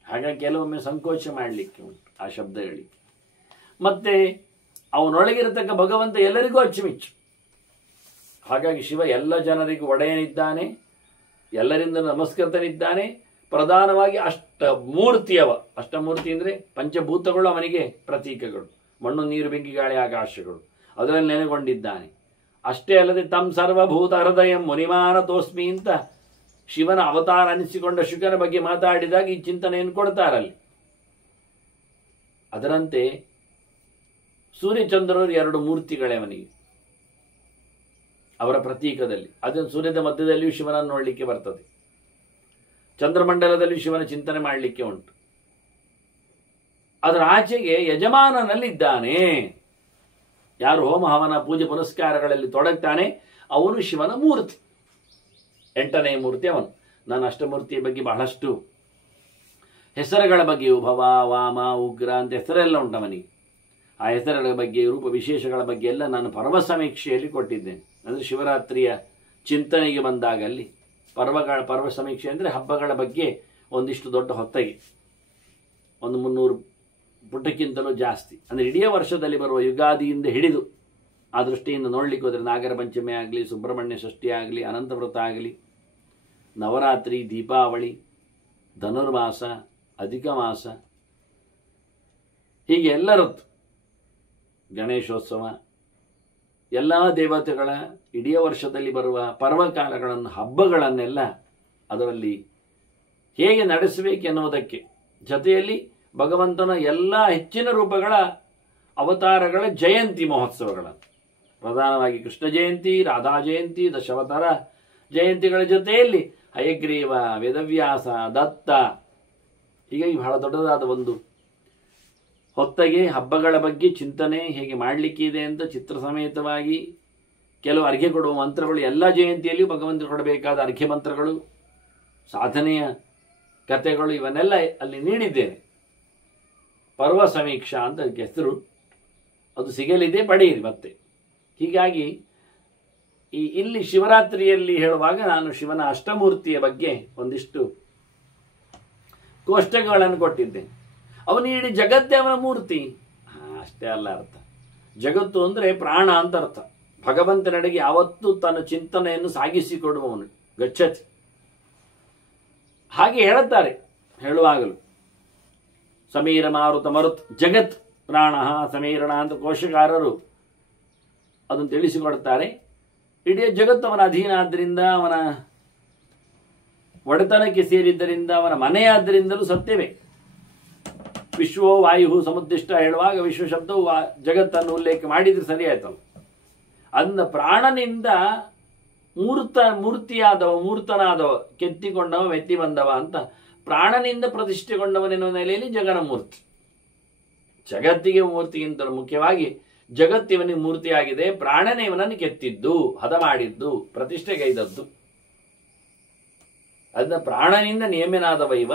ಹಾಗಾಗಿ ಕೆಲವೊಮ್ಮೆ ಸಂಕೋಚ ಮಾಡಲಿಕ್ಕೆ ಉಂಟು ಆ ಶಬ್ದಗಳಿಗೆ. ಮತ್ತೆ ಅವನೊಳಗಿರತಕ್ಕ ಭಗವಂತ ಎಲ್ಲರಿಗೂ ಅಚ್ಚುಮೆಚ್ಚು. ಹಾಗಾಗಿ ಶಿವ ಎಲ್ಲ ಜನರಿಗೂ ಒಡೆಯನಿದ್ದಾನೆ, ಎಲ್ಲರಿಂದ ನಮಸ್ಕೃತನಿದ್ದಾನೆ. ಪ್ರಧಾನವಾಗಿ ಅಷ್ಟಮೂರ್ತಿಯವ. ಅಷ್ಟಮೂರ್ತಿ ಅಂದರೆ ಪಂಚಭೂತಗಳು ಅವನಿಗೆ ಪ್ರತೀಕಗಳು, ಮಣ್ಣು ನೀರು ಬೆಂಕಿ ಗಾಳಿ ಆಕಾಶಗಳು, ಅದರಲ್ಲಿ ನೆಲೆಗೊಂಡಿದ್ದಾನೆ. ಅಷ್ಟೇ ಅಲ್ಲದೆ ತಮ್ ಸರ್ವಭೂತ ಹೃದಯ ಮುನಿಮಾನ ತೋಸ್ಮಿ ಅಂತ ಶಿವನ ಅವತಾರ ಅನಿಸಿಕೊಂಡ ಶುಕನ ಬಗ್ಗೆ ಮಾತಾಡಿದಾಗ ಈ ಚಿಂತನೆಯನ್ನು ಕೊಡ್ತಾರಲ್ಲಿ. ಅದರಂತೆ ಸೂರ್ಯಚಂದ್ರರು 2 ಮೂರ್ತಿಗಳೇ ಅವನಿಗೆ. ಅವರ ಪ್ರತೀಕದಲ್ಲಿ. ಅದನ್ನು ಸೂರ್ಯದ ಮಧ್ಯದಲ್ಲಿಯೂ ಶಿವನನ್ನು ನೋಡಲಿಕ್ಕೆ ಬರ್ತದೆ, ಚಂದ್ರಮಂಡಲದಲ್ಲಿ ಶಿವನ ಚಿಂತನೆ ಮಾಡಲಿಕ್ಕೆ ಉಂಟು. ಅದರ ಆಚೆಗೆ ಯಜಮಾನನಲ್ಲಿದ್ದಾನೆ. ಯಾರು ಹೋಮ ಹವನ ಪೂಜೆ ಪುನಸ್ಕಾರಗಳಲ್ಲಿ ತೊಡಗ್ತಾನೆ ಅವನು ಶಿವನ ಮೂರ್ತಿ, 8ನೇ ಮೂರ್ತಿ ಅವನು. ನಾನು ಅಷ್ಟಮೂರ್ತಿಯ ಬಗ್ಗೆ ಬಹಳಷ್ಟು ಹೆಸರುಗಳ ಬಗ್ಗೆ ಭವ ವಾಮ ಉಗ್ರ ಅಂತ ಹೆಸರೆಲ್ಲ ಉಂಟವನಿಗೆ. ಆ ಹೆಸರುಗಳ ಬಗ್ಗೆ ರೂಪ ವಿಶೇಷಗಳ ಬಗ್ಗೆ ಎಲ್ಲ ನಾನು ಪರ್ವ ಸಮೀಕ್ಷೆಯಲ್ಲಿ ಕೊಟ್ಟಿದ್ದೇನೆ. ಅಂದರೆ ಶಿವರಾತ್ರಿಯ ಚಿಂತನೆಗೆ ಬಂದಾಗ ಅಲ್ಲಿ ಪರ್ವ ಸಮೀಕ್ಷೆ ಅಂದರೆ ಹಬ್ಬಗಳ ಬಗ್ಗೆ ಒಂದಿಷ್ಟು ದೊಡ್ಡ ಹೊತ್ತಗೆ ಒಂದು 300 ಪುಟಕ್ಕಿಂತಲೂ ಜಾಸ್ತಿ. ಅಂದರೆ ಇಡೀ ವರ್ಷದಲ್ಲಿ ಬರುವ ಯುಗಾದಿಯಿಂದ ಹಿಡಿದು ಆ ದೃಷ್ಟಿಯಿಂದ ನೋಡಲಿಕ್ಕೆ ಹೋದರೆ ನಾಗರ ಪಂಚಮಿ ಆಗಲಿ, ಸುಬ್ರಹ್ಮಣ್ಯ ಷಷ್ಠಿ ಆಗಲಿ, ಅನಂತವ್ರತ ಆಗಲಿ, ನವರಾತ್ರಿ, ದೀಪಾವಳಿ, ಧನುರ್ಮಾಸ, ಅಧಿಕ ಮಾಸ, ಹೀಗೆ ಎಲ್ಲರದ್ದು, ಗಣೇಶೋತ್ಸವ, ಎಲ್ಲ ದೇವತೆಗಳ ಇಡೀ ವರ್ಷದಲ್ಲಿ ಬರುವ ಪರ್ವಕಾಲಗಳನ್ನು ಹಬ್ಬಗಳನ್ನೆಲ್ಲ ಅದರಲ್ಲಿ ಹೇಗೆ ನಡೆಸಬೇಕೆನ್ನುವುದಕ್ಕೆ ಜೊತೆಯಲ್ಲಿ ಭಗವಂತನ ಎಲ್ಲ ಹೆಚ್ಚಿನ ರೂಪಗಳ ಅವತಾರಗಳ ಜಯಂತಿ ಮಹೋತ್ಸವಗಳನ್ನು, ಪ್ರಧಾನವಾಗಿ ಕೃಷ್ಣ ಜಯಂತಿ, ರಾಧಾ ಜಯಂತಿ, ದಶಾವತಾರ ಜಯಂತಿಗಳ ಜೊತೆಯಲ್ಲಿ ಹಯಗ್ರೀವ, ವೇದವ್ಯಾಸ, ದತ್ತ, ಹೀಗಾಗಿ ಬಹಳ ದೊಡ್ಡದಾದ ಒಂದು ಹೊತ್ತಗೆ ಹಬ್ಬಗಳ ಬಗ್ಗೆ ಚಿಂತನೆ ಹೇಗೆ ಮಾಡಲಿಕ್ಕಿದೆ ಅಂತ ಚಿತ್ರ ಸಮೇತವಾಗಿ ಕೆಲವು ಅರ್ಘ್ಯ ಕೊಡುವ ಮಂತ್ರಗಳು, ಎಲ್ಲ ಜಯಂತಿಯಲ್ಲಿಯೂ ಭಗವಂತರು ಕೊಡಬೇಕಾದ ಅರ್ಘ್ಯ ಮಂತ್ರಗಳು, ಸಾಧನೆಯ ಕಥೆಗಳು ಇವನ್ನೆಲ್ಲ ಅಲ್ಲಿ ನೀಡಿದ್ದೇನೆ. ಪರ್ವ ಸಮೀಕ್ಷಾ ಅಂತ ಅದಕ್ಕೆ ಹೆಸರು. ಅದು ಸಿಗಲಿದೆ, ಪಡೆಯಿರಿ ಮತ್ತೆ. ಹೀಗಾಗಿ ಇಲ್ಲಿ ಶಿವರಾತ್ರಿಯಲ್ಲಿ ಹೇಳುವಾಗ ನಾನು ಶಿವನ ಅಷ್ಟಮೂರ್ತಿಯ ಬಗ್ಗೆ ಒಂದಿಷ್ಟು ಕೋಷ್ಟಕಗಳನ್ನು ಕೊಟ್ಟಿದ್ದೇನೆ. ಅವನು ಇಡೀ ಜಗತ್ತೇ ಅವನ ಮೂರ್ತಿ, ಅಷ್ಟೇ ಅಲ್ಲ ಅರ್ಥ. ಜಗತ್ತು ಅಂದರೆ ಪ್ರಾಣ ಅಂತ ಅರ್ಥ. ಭಗವಂತನೆಡೆಗೆ ಯಾವತ್ತೂ ತನ್ನ ಚಿಂತನೆಯನ್ನು ಸಾಗಿಸಿಕೊಡುವವನು ಗಚ್ಚತಿ. ಹಾಗೆ ಹೇಳುತ್ತಾರೆ ಹೇಳುವಾಗಲು, ಸಮೀರ ಮಾರುತ ಮರುತ್ ಜಗತ್ ಪ್ರಾಣ ಸಮೀರಣ ಅಂತ ಕೋಶಕಾರರು ಅದನ್ನು ತಿಳಿಸಿಕೊಡ್ತಾರೆ. ಇಡೀ ಜಗತ್ತು ಅವನ ಅಧೀನ ಆದ್ದರಿಂದ, ಅವನ ಒಡೆತನಕ್ಕೆ ಸೇರಿದ್ದರಿಂದ, ಅವನ ಮನೆಯಾದ್ದರಿಂದಲೂ ಸತ್ಯವೇ. ವಿಶ್ವೋ ವಾಯು ಸಮುದ್ದಿಷ್ಟ ಹೇಳುವಾಗ ವಿಶ್ವ ಶಬ್ದವು ಜಗತ್ತನ್ನು ಉಲ್ಲೇಖ ಮಾಡಿದ್ರೆ ಸರಿ ಆಯ್ತಲ್ಲ. ಅಂದ ಪ್ರಾಣನಿಂದ ಮೂರ್ತನಾದವ ಕೆತ್ತಿಕೊಂಡವ ಮೆತ್ತಿ ಬಂದವ ಅಂತ ಪ್ರಾಣನಿಂದ ಪ್ರತಿಷ್ಠೆಗೊಂಡವನೆನ್ನುವ ನೆಲೆಯಲ್ಲಿ ಜಗನ ಮೂರ್ತಿ. ಜಗತ್ತಿಗೆ ಮೂರ್ತಿಗಿಂತಲೂ ಮುಖ್ಯವಾಗಿ ಜಗತ್ತಿವನಿಗೆ ಮೂರ್ತಿಯಾಗಿದೆ. ಪ್ರಾಣನೇ ಇವನನ್ನು ಕೆತ್ತಿದ್ದು, ಹದ ಮಾಡಿದ್ದು, ಪ್ರತಿಷ್ಠೆಗೈದದ್ದು. ಅದನ್ನ ಪ್ರಾಣನಿಂದ ನೇಮನಾದವ ಇವ.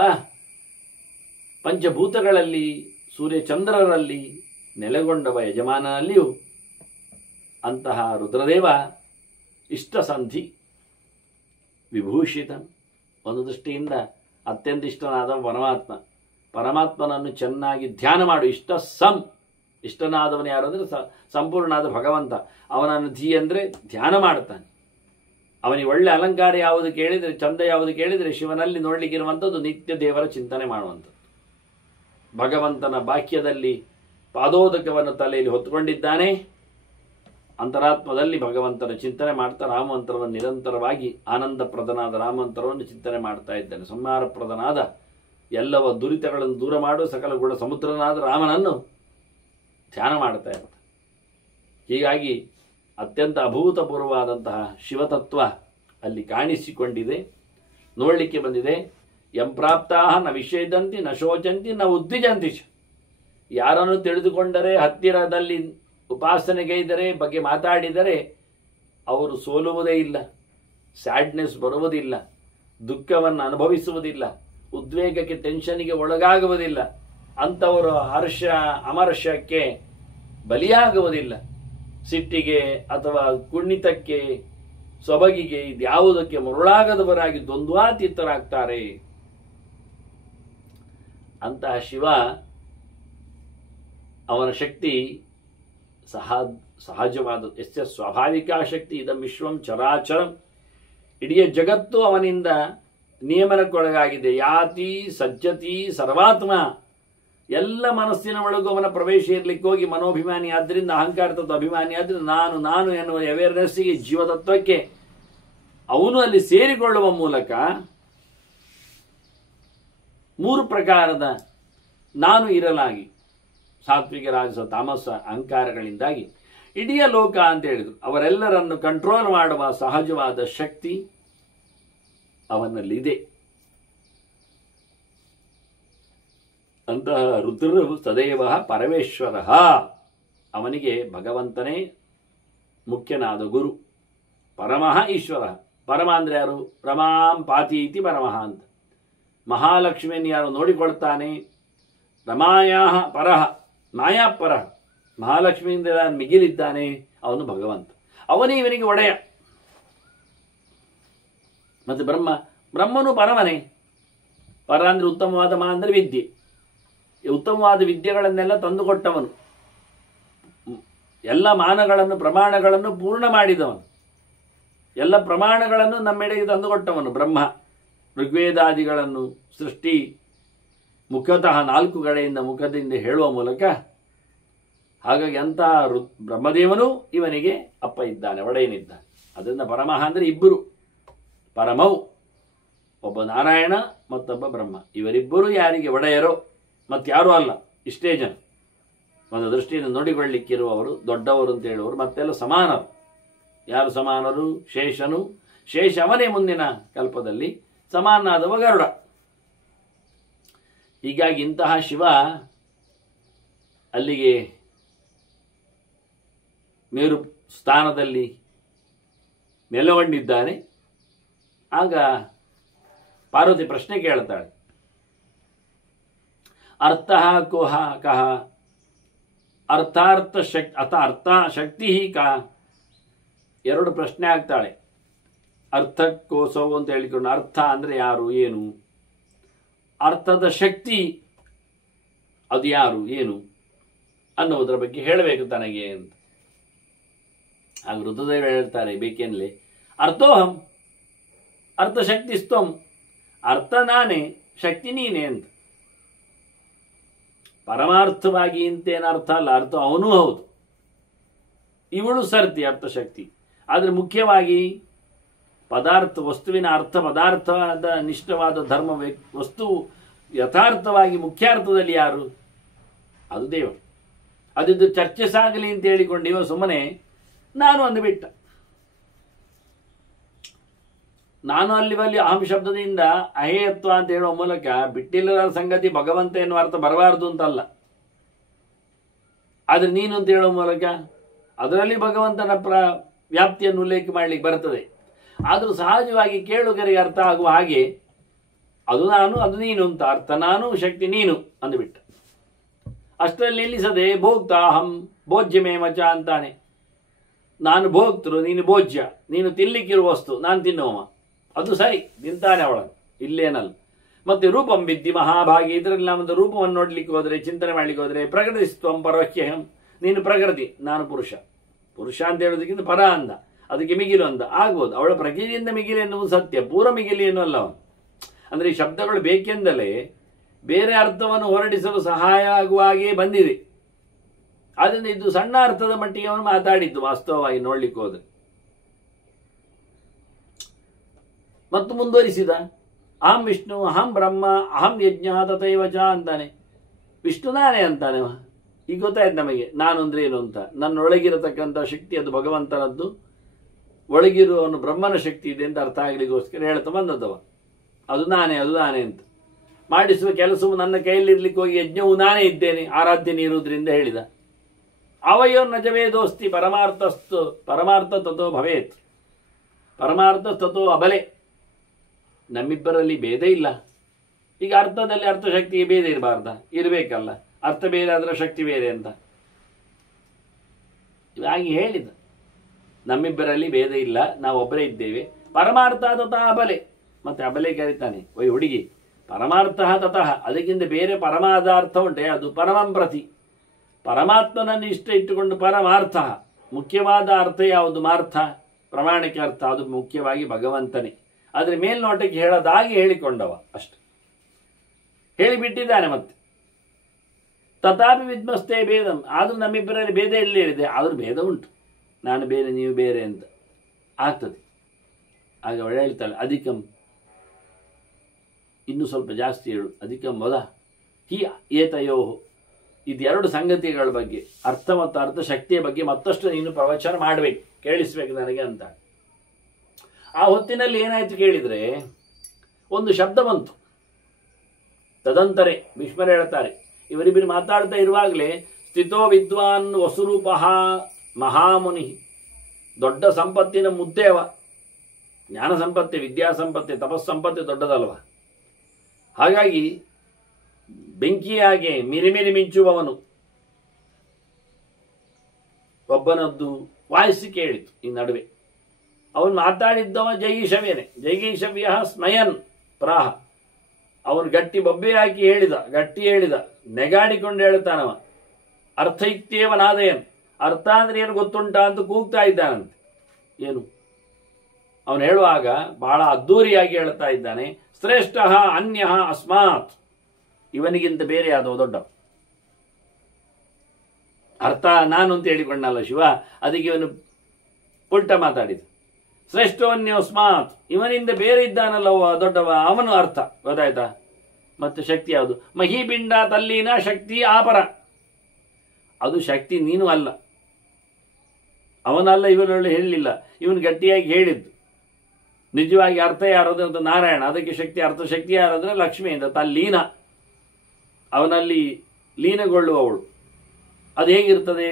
ಪಂಚಭೂತಗಳಲ್ಲಿ ಸೂರ್ಯಚಂದ್ರರಲ್ಲಿ ನೆಲೆಗೊಂಡವ ಯಜಮಾನನಲ್ಲಿಯೂ ಅಂತಹ ರುದ್ರದೇವ ಇಷ್ಟಸಂಧಿ ವಿಭೂಷಿತ. ಒಂದು ದೃಷ್ಟಿಯಿಂದ ಅತ್ಯಂತ ಇಷ್ಟನಾದ ಪರಮಾತ್ಮನನ್ನು ಚೆನ್ನಾಗಿ ಧ್ಯಾನ ಮಾಡು. ಇಷ್ಟನಾದವನು ಯಾರು ಅಂದರೆ ಸಂಪೂರ್ಣನಾದ ಭಗವಂತ. ಅವನನ್ನು ಧೀ ಅಂದರೆ ಧ್ಯಾನ ಮಾಡ್ತಾನೆ. ಅವನಿಗೆ ಒಳ್ಳೆ ಅಲಂಕಾರ ಯಾವುದು ಕೇಳಿದರೆ, ಚಂದ ಯಾವುದು ಕೇಳಿದರೆ ಶಿವನಲ್ಲಿ ನೋಡಲಿಕ್ಕಿರುವಂಥದ್ದು ನಿತ್ಯ ದೇವರ ಚಿಂತನೆ ಮಾಡುವಂಥದ್ದು. ಭಗವಂತನ ಬಾಕ್ಯದಲ್ಲಿ ಪಾದೋದಕವನ್ನು ತಲೆಯಲ್ಲಿ ಹೊತ್ತುಕೊಂಡಿದ್ದಾನೆ. ಅಂತರಾತ್ಮದಲ್ಲಿ ಭಗವಂತನ ಚಿಂತನೆ ಮಾಡ್ತಾ ರಾಮಮಂತ್ರವನ್ನು ನಿರಂತರವಾಗಿ ಆನಂದಪ್ರದನಾದ ರಾಮಮಂತ್ರವನ್ನು ಚಿಂತನೆ ಮಾಡ್ತಾ ಇದ್ದಾನೆ. ಸಂಹಾರಪ್ರದನಾದ ಎಲ್ಲವ ದುರಿತಗಳನ್ನು ದೂರ ಮಾಡುವ ಸಕಲ ಗುಣ ಸಮುದ್ರನಾದ ರಾಮನನ್ನು ಧ್ಯಾನ ಮಾಡ್ತಾ ಇರ್ತಾರೆ. ಹೀಗಾಗಿ ಅತ್ಯಂತ ಅಭೂತಪೂರ್ವವಾದಂತಹ ಶಿವತತ್ವ ಅಲ್ಲಿ ಕಾಣಿಸಿಕೊಂಡಿದೆ, ನೋಡಲಿಕ್ಕೆ ಬಂದಿದೆ. ಯಂ ಪ್ರಾಪ್ತಾ ನ ವಿಷಯದಂತಿ ನ ಶೋಚಂತಿ ನ ಉದ್ವಿಜಂತಿ. ಯಾರನ್ನು ತಿಳಿದುಕೊಂಡರೆ, ಹತ್ತಿರದಲ್ಲಿ ಉಪಾಸನೆಗೈದರೆ, ಬಗ್ಗೆ ಮಾತಾಡಿದರೆ ಅವರು ಸೋಲುವುದೇ ಇಲ್ಲ, ಸ್ಯಾಡ್ನೆಸ್ ಬರುವುದಿಲ್ಲ, ದುಃಖವನ್ನು ಅನುಭವಿಸುವುದಿಲ್ಲ, ಉದ್ವೇಗಕ್ಕೆ ಟೆನ್ಷನ್ಗೆ ಒಳಗಾಗುವುದಿಲ್ಲ, ಅಂಥವರು ಅಮರ್ಷಕ್ಕೆ ಬಲಿಯಾಗುವುದಿಲ್ಲ, ಸಿಟ್ಟಿಗೆ ಅಥವಾ ಕುಣಿತಕ್ಕೆ ಸೊಬಗಿಗೆ ಇದ್ಯಾವುದಕ್ಕೆ ಮರುಳಾಗದವರಾಗಿ ದ್ವಂದ್ವಾತೀತರಾಗ್ತಾರೆ. ಅಂತಹ ಶಿವ, ಅವನ ಶಕ್ತಿ ಸಹಜವಾದದ್ದು. ಎಸ್ಯ ಸ್ವಾಭಾವಿಕ ಶಕ್ತಿ ಇದಂ ವಿಶ್ವಂ ಚರಾಚರಂ. ಇಡೀ ಜಗತ್ತು ಅವನಿಂದ ನಿಯಮನಕ್ಕೊಳಗಾಗಿದೆ. ಯಾತಿ ಸಜ್ಜತಿ ಸರ್ವಾತ್ಮ. ಎಲ್ಲ ಮನಸ್ಸಿನ ಒಳಗೂ ಅವನ ಪ್ರವೇಶ ಇರಲಿಕ್ಕೆ ಹೋಗಿ ಮನೋಭಿಮಾನಿ ಆದ್ದರಿಂದ, ಅಹಂಕಾರ ತತ್ವ ಅಭಿಮಾನಿ ಆದ್ದರಿಂದ ನಾನು ಎನ್ನುವ ಅವೇರ್ನೆಸ್ಸಿಗೆ, ಜೀವತತ್ವಕ್ಕೆ ಅವನು ಅಲ್ಲಿ ಸೇರಿಕೊಳ್ಳುವ ಮೂಲಕ 3 ಪ್ರಕಾರದ ನಾನು ಇರಲಾಗಿ, ಸಾತ್ವಿಕ ರಾಜಸ ತಾಮಸ ಅಹಂಕಾರಗಳಿಂದಾಗಿ ಇಡೀ ಲೋಕ ಅಂತ ಹೇಳಿದರು. ಅವರೆಲ್ಲರನ್ನು ಕಂಟ್ರೋಲ್ ಮಾಡುವ ಸಹಜವಾದ ಶಕ್ತಿ ಅವನಲ್ಲಿದೆ. ಅಂತಹ ರುದ್ರರು ಸದೈವ ಪರಮೇಶ್ವರ, ಅವನಿಗೆ ಭಗವಂತನೇ ಮುಖ್ಯನಾದ ಗುರು. ಪರಮಃ ಈಶ್ವರ. ಪರಮ ಅಂದರೆ ಯಾರು? ರಮಾಂ ಪಾತಿ ಇತಿ ಪರಮಃ ಅಂತ. ಮಹಾಲಕ್ಷ್ಮಿಯನ್ನು ಯಾರು ನೋಡಿಕೊಳ್ತಾನೆ, ರಮಾಯಾ ಪರಃ ಮಾಯಾ ಪರಃ, ಮಹಾಲಕ್ಷ್ಮಿಯಿಂದ ಮಿಗಿಲಿದ್ದಾನೆ, ಅವನು ಭಗವಂತ. ಅವನೇ ಇವನಿಗೆ ಒಡೆಯ. ಮತ್ತು ಬ್ರಹ್ಮನು ಪರಮನೇ. ಪರ ಅಂದರೆ ಉತ್ತಮವಾದ, ಮಾ ಅಂದರೆ ವಿದ್ಯೆ. ಉತ್ತಮವಾದ ವಿದ್ಯೆಗಳನ್ನೆಲ್ಲ ತಂದುಕೊಟ್ಟವನು, ಎಲ್ಲ ಮಾನಗಳನ್ನು ಪ್ರಮಾಣಗಳನ್ನು ಪೂರ್ಣ ಮಾಡಿದವನು, ಎಲ್ಲ ಪ್ರಮಾಣಗಳನ್ನು ನಮ್ಮೆಡೆಗೆ ತಂದುಕೊಟ್ಟವನು ಬ್ರಹ್ಮ. ಋಗ್ವೇದಾದಿಗಳನ್ನು ಸೃಷ್ಟಿ ಮುಖತಃ 4 ಕಡೆಯಿಂದ ಮುಖದಿಂದ ಹೇಳುವ ಮೂಲಕ, ಹಾಗಾಗಿ ಅಂತಹ ಬ್ರಹ್ಮದೇವನು ಇವನಿಗೆ ಅಪ್ಪ ಇದ್ದಾನೆ, ಒಡೆಯನಿದ್ದಾನೆ. ಅದರಿಂದ ಪರಮಃ ಅಂದರೆ ಇಬ್ಬರು ಪರಮವು, ಒಬ್ಬ ನಾರಾಯಣ ಮತ್ತೊಬ್ಬ ಬ್ರಹ್ಮ. ಇವರಿಬ್ಬರು ಯಾರಿಗೆ ಒಡೆಯರೋ ಮತ್ತಾರೂ ಅಲ್ಲ, ಇಷ್ಟೇ ಜನ. ಒಂದು ದೃಷ್ಟಿಯಿಂದ ನೋಡಿಕೊಳ್ಳಿಕ್ಕಿರುವವರು ದೊಡ್ಡವರು ಅಂತ ಹೇಳುವವರು ಮತ್ತೆಲ್ಲ ಸಮಾನರು. ಯಾರು ಸಮಾನರು? ಶೇಷನು. ಶೇಷ ಅವನೇ ಮುಂದಿನ ಕಲ್ಪದಲ್ಲಿ ಸಮಾನಾದವ ಗರುಡ. ಹೀಗಾಗಿ ಇಂತಹ ಶಿವ ಅಲ್ಲಿಗೆ ಮೇರು ಸ್ಥಾನದಲ್ಲಿ ನೆಲೆಗೊಂಡಿದ್ದಾನೆ. ಆಗ ಪಾರ್ವತಿ ಪ್ರಶ್ನೆ ಕೇಳ್ತಾಳೆ, ಅರ್ಥ ಕೋಹ ಕಹ ಅರ್ಥಾರ್ಥ ಅರ್ಥ ಶಕ್ತಿ ಕಹ. 2 ಪ್ರಶ್ನೆ ಆಗ್ತಾಳೆ. ಅರ್ಥಕ್ಕೋಸವು ಅಂತ ಹೇಳಿಕೊಂಡು, ಅರ್ಥ ಅಂದರೆ ಯಾರು, ಏನು, ಅರ್ಥದ ಶಕ್ತಿ ಅದು ಯಾರು, ಏನು ಅನ್ನೋದರ ಬಗ್ಗೆ ಹೇಳಬೇಕು ತನಗೆ ಅಂತ. ಆಗ ರುದ್ರದೇವರು ಹೇಳ್ತಾರೆ ಬೇಕೆನ್ಲೆ, ಅರ್ಥೋಹಂ ಅರ್ಥಶಕ್ತಿ ಸ್ತಂ, ಅರ್ಥ ನಾನೇ, ಶಕ್ತಿ ನೀನೇ ಅಂತ. ಪರಮಾರ್ಥವಾಗಿ ಇಂತೇನು ಅರ್ಥ ಅಲ್ಲ, ಅರ್ಥ ಅವನೂ ಹೌದು, ಇವಳು ಸರ್ತಿ ಅರ್ಥಶಕ್ತಿ. ಆದರೆ ಮುಖ್ಯವಾಗಿ ಪದಾರ್ಥ ವಸ್ತುವಿನ ಅರ್ಥ, ಪದಾರ್ಥವಾದ ನಿಷ್ಠವಾದ ಧರ್ಮ ವಸ್ತು ಯಥಾರ್ಥವಾಗಿ ಮುಖ್ಯಾರ್ಥದಲ್ಲಿ ಯಾರು? ಅದು ದೇವರು. ಅದಿದ್ದು ಚರ್ಚೆ ಸಾಗಲಿ ಅಂತ ಹೇಳಿಕೊಂಡು ಇವ ಸುಮ್ಮನೆ ನಾನು ಅಂದುಬಿಟ್ಟ. ನಾನು ಅಲ್ಲಿ ಅಹಂ ಶಬ್ದದಿಂದ ಅಹೇಯತ್ವ ಅಂತ ಹೇಳುವ ಮೂಲಕ ಬಿಟ್ಟಿಲ್ಲದ ಸಂಗತಿ ಭಗವಂತ ಎನ್ನುವ ಅರ್ಥ ಬರಬಾರದು ಅಂತಲ್ಲ. ಆದರೆ ನೀನು ಅಂತ ಹೇಳುವ ಮೂಲಕ ಅದರಲ್ಲಿ ಭಗವಂತನ ವ್ಯಾಪ್ತಿಯನ್ನು ಉಲ್ಲೇಖ ಮಾಡಲಿಕ್ಕೆ ಬರ್ತದೆ. ಆದರೂ ಸಹಜವಾಗಿ ಕೇಳುಗರಿಗೆ ಅರ್ಥ ಆಗುವ ಹಾಗೆ ಅದು ನಾನು, ಅದು ನೀನು ಅಂತ ಅರ್ಥ, ನಾನು ಶಕ್ತಿ ನೀನು ಅಂದುಬಿಟ್ಟ. ಅಷ್ಟರಲ್ಲಿ ನಿಲ್ಲಿಸದೆ ಭೋಕ್ತಾ ಅಹಂ ಭೋಜ್ಯಮೇ ಮಚ ಅಂತಾನೆ. ನಾನು ಭೋಕ್ತೃ, ನೀನು ಭೋಜ್ಯ, ನೀನು ತಿನ್ಲಿಕ್ಕಿರುವ ವಸ್ತು, ನಾನು ತಿನ್ನುವವ. ಅದು ಸರಿ, ತಿಂತಾನೆ ಅವಳನ್ನು, ಇಲ್ಲೇನಲ್ಲ. ಮತ್ತೆ ರೂಪಂ ವಿದ್ಯೆ ಮಹಾಭಾಗಿ, ಇದರಲ್ಲಿ ನಮ್ಮದು ರೂಪವನ್ನು ನೋಡ್ಲಿಕ್ಕೆ ಹೋದರೆ, ಚಿಂತನೆ ಮಾಡ್ಲಿಕ್ಕೆ ಹೋದರೆ, ಪ್ರಕೃತಿಸ್ತ್ವಂ ಪರವಹ್ಯಹಂ, ನೀನು ಪ್ರಕೃತಿ, ನಾನು ಪುರುಷ. ಪುರುಷ ಅಂತ ಹೇಳೋದಕ್ಕಿಂತ ಪರ ಅಂದ, ಅದಕ್ಕೆ ಮಿಗಿಲು ಅಂದ ಆಗ್ಬೋದು. ಅವಳ ಪ್ರಕೃತಿಯಿಂದ ಮಿಗಿಲು ಎನ್ನುವುದು ಸತ್ಯ, ಪೂರ ಮಿಗಿಲು ಎನ್ನುವಲ್ಲ ಅವನು. ಅಂದರೆ ಈ ಶಬ್ದಗಳು ಬೇಕೆಂದಲೇ ಬೇರೆ ಅರ್ಥವನ್ನು ಹೊರಡಿಸಲು ಸಹಾಯ ಆಗುವ ಹಾಗೆ ಬಂದಿದೆ. ಆದ್ದರಿಂದ ಇದು ಸಣ್ಣ ಅರ್ಥದ ಮಟ್ಟಿಗೆ ಅವನು ಮಾತಾಡಿದ್ದು ವಾಸ್ತವವಾಗಿ ನೋಡ್ಲಿಕ್ಕೆ ಹೋದರೆ. ಮತ್ತು ಮುಂದುವರಿಸಿದ, ಅಹಂ ವಿಷ್ಣು ಅಹಂ ಬ್ರಹ್ಮ ಅಹಂ ಯಜ್ಞ ತಥೈವಚ ಅಂತಾನೆ. ವಿಷ್ಣು ನಾನೇ ಅಂತಾನೆ. ಈಗ ಗೊತ್ತಾಯ್ತು ನಮಗೆ ನಾನು ಅಂದ್ರೆ ಏನು ಅಂತ. ನನ್ನೊಳಗಿರತಕ್ಕಂಥ ಶಕ್ತಿ ಅದು ಭಗವಂತನದ್ದು, ಒಳಗಿರುವವನು ಬ್ರಹ್ಮನ ಶಕ್ತಿ ಇದೆ ಅಂತ ಅರ್ಥ ಆಗಲಿಕ್ಕೋಸ್ಕರ ಹೇಳ್ತಾ ಬಂದದ್ದವ. ಅದು ನಾನೇ, ಅದು ನಾನೇ ಅಂತ. ಮಾಡಿಸುವ ಕೆಲಸವು ನನ್ನ ಕೈಯಲ್ಲಿರ್ಲಿಕ್ಕೆ ಹೋಗಿ ಯಜ್ಞವು ನಾನೇ ಇದ್ದೇನೆ, ಆರಾಧ್ಯನೇ ಇರುವುದರಿಂದ ಹೇಳಿದ. ಅವಯೋರ್ ನಜವೇದೋಸ್ತಿ ಪರಮಾರ್ಥಸ್ತು ಪರಮಾರ್ಥ ತಥೋ ಭವೇತ್, ಪರಮಾರ್ಥ ತಥೋ ಅಬಲೆ. ನಮ್ಮಿಬ್ಬರಲ್ಲಿ ಭೇದ ಇಲ್ಲ. ಈಗ ಅರ್ಥದಲ್ಲಿ ಅರ್ಥಶಕ್ತಿಗೆ ಭೇದ ಇರಬಾರ್ದ? ಇರಬೇಕಲ್ಲ. ಅರ್ಥ ಬೇರೆ ಅದರ ಶಕ್ತಿ ಬೇರೆ ಅಂತ ಹಾಗೆ ಹೇಳಿದ. ನಮ್ಮಿಬ್ಬರಲ್ಲಿ ಭೇದ ಇಲ್ಲ, ನಾವು ಒಬ್ಬರೇ ಇದ್ದೇವೆ. ಪರಮಾರ್ಥ ತಥಾ ಅಬಲೆ. ಮತ್ತೆ ಅಬಲೆ ಕರೀತಾನೆ, ಒಯ್ ಹುಡುಗಿ, ಪರಮಾರ್ಥ ತತಃ, ಅದಕ್ಕಿಂತ ಬೇರೆ ಪರಮಾದ ಅರ್ಥ ಉಂಟೆ, ಅದು ಪರಮಂ ಪ್ರತಿ. ಪರಮಾತ್ಮನನ್ನು ಇಷ್ಟ ಇಟ್ಟುಕೊಂಡು ಪರಮಾರ್ಥ, ಮುಖ್ಯವಾದ ಅರ್ಥ ಯಾವುದು? ಮಾರ್ಥ, ಪ್ರಾಮಾಣಿಕ ಅರ್ಥ, ಅದು ಮುಖ್ಯವಾಗಿ ಭಗವಂತನೇ. ಆದರೆ ಮೇಲ್ನೋಟಕ್ಕೆ ಹೇಳೋದಾಗಿ ಹೇಳಿಕೊಂಡವ ಅಷ್ಟು ಹೇಳಿಬಿಟ್ಟಿದ್ದಾನೆ. ಮತ್ತೆ ತಥಾಪಿ ವಿದ್ಮಸ್ತೆ ಭೇದಂ, ಆದರೂ ನಮ್ಮಿಬ್ಬರಲ್ಲಿ ಭೇದ ಎಲ್ಲಿ ಹೇಳಿದೆ? ಆದರೂ ಭೇದ ಉಂಟು, ನಾನು ಬೇರೆ ನೀವು ಬೇರೆ ಅಂತ ಆಗ್ತದೆ. ಆಗ ಅವಳು ಹೇಳ್ತಾಳೆ, ಅಧಿಕಂ, ಇನ್ನೂ ಸ್ವಲ್ಪ ಜಾಸ್ತಿ ಹೇಳು, ಅಧಿಕಂ ವದ ಹಿ ಏತಯೋ, ಇದೆರಡು ಸಂಗತಿಗಳ ಬಗ್ಗೆ, ಅರ್ಥ ಮತ್ತು ಅರ್ಥಶಕ್ತಿಯ ಬಗ್ಗೆ ಮತ್ತಷ್ಟು ನೀನು ಪ್ರವಚನ ಮಾಡಬೇಕು, ಕೇಳಿಸ್ಬೇಕು ನನಗೆ ಅಂತ. ಆ ಹೊತ್ತಿನಲ್ಲಿ ಏನಾಯ್ತು ಕೇಳಿದರೆ, ಒಂದು ಶಬ್ದ ಬಂತು. ತದಂತರೆ ಭೀಷ್ಮರು ಹೇಳ್ತಾರೆ, ಇವರಿಬ್ಬರು ಮಾತಾಡ್ತಾ ಇರುವಾಗಲೇ ಸ್ಥಿತೋ ವಿದ್ವಾನ್ ವಸುರೂಪಃ ಮಹಾಮುನಿ, ದೊಡ್ಡ ಸಂಪತ್ತಿನ ಮುದ್ದೇವ. ಜ್ಞಾನ ಸಂಪತ್ತೆ, ವಿದ್ಯಾ ಸಂಪತ್ತೆ, ತಪಸ್ಸಂಪತ್ತೆ ದೊಡ್ಡದಲ್ವ. ಹಾಗಾಗಿ ಬೆಂಕಿಯಾಗೆ ಮಿರಿಮಿರಿ ಮಿಂಚುವವನು ಒಬ್ಬನದ್ದು ವಾಯಿಸಿ ಕೇಳಿತು ಈ ನಡುವೆ. ಅವನು ಮಾತಾಡಿದ್ದವ ಜೈಗೀಷವ್ಯನೇ. ಜೈಗೀಷವ್ಯ ಸ್ಮಯನ್ ಪ್ರಾಹ. ಅವನು ಗಟ್ಟಿ ಬೊಬ್ಬೆ ಹಾಕಿ ಹೇಳಿದ, ಗಟ್ಟಿ ಹೇಳಿದ, ನೆಗಾಡಿಕೊಂಡು ಹೇಳ್ತಾನವ. ಅರ್ಥ ಇತ್ಯೇವ ನಾದಯನ್, ಅರ್ಥ ಅಂದ್ರೆ ಏನು ಗೊತ್ತುಂಟ ಅಂತ ಕೂಗ್ತಾ ಇದ್ದಾನಂತೆ. ಏನು ಅವನು ಹೇಳುವಾಗ ಬಹಳ ಅದ್ದೂರಿಯಾಗಿ ಹೇಳ್ತಾ ಇದ್ದಾನೆ, ಶ್ರೇಷ್ಠ ಅನ್ಯ ಅಸ್ಮಾತ್, ಇವನಿಗಿಂತ ಬೇರೆ ಯಾದವ ದೊಡ್ಡ. ಅರ್ಥ ನಾನು ಅಂತ ಹೇಳಿಕೊಂಡಲ್ಲ ಶಿವ, ಅದಕ್ಕೆ ಇವನು ಉಲ್ಟ ಮಾತಾಡಿದ. ಶ್ರೇಷ್ಠವನ್ಯ ಅಸ್ಮಾತ್, ಇವನಿಂದ ಬೇರೆ ಇದ್ದಾನಲ್ಲ ದೊಡ್ಡವ, ಅವನು ಅರ್ಥ. ಗೊತ್ತಾಯ್ತಾ? ಮತ್ತೆ ಶಕ್ತಿ ಯಾವುದು? ಮಹಿಪಿಂಡ ತಲ್ಲೀನ ಶಕ್ತಿ ಆಪರ. ಅದು ಶಕ್ತಿ ನೀನು ಅಲ್ಲ, ಅವನಲ್ಲ, ಇವನೊಳ್ಳೆ ಹೇಳಲಿಲ್ಲ, ಇವನು ಗಟ್ಟಿಯಾಗಿ ಹೇಳಿದ್ದು. ನಿಜವಾಗಿ ಅರ್ಥ ಯಾರಾದ್ರೆ ಅಂತ ನಾರಾಯಣ, ಅದಕ್ಕೆ ಶಕ್ತಿ, ಅರ್ಥಶಕ್ತಿ ಯಾರಾದ್ರೆ ಲಕ್ಷ್ಮಿಯಿಂದ ತಲ್ಲೀನ, ಅವನಲ್ಲಿ ಲೀನಗೊಳ್ಳುವವಳು. ಅದು ಹೇಗಿರ್ತದೆ?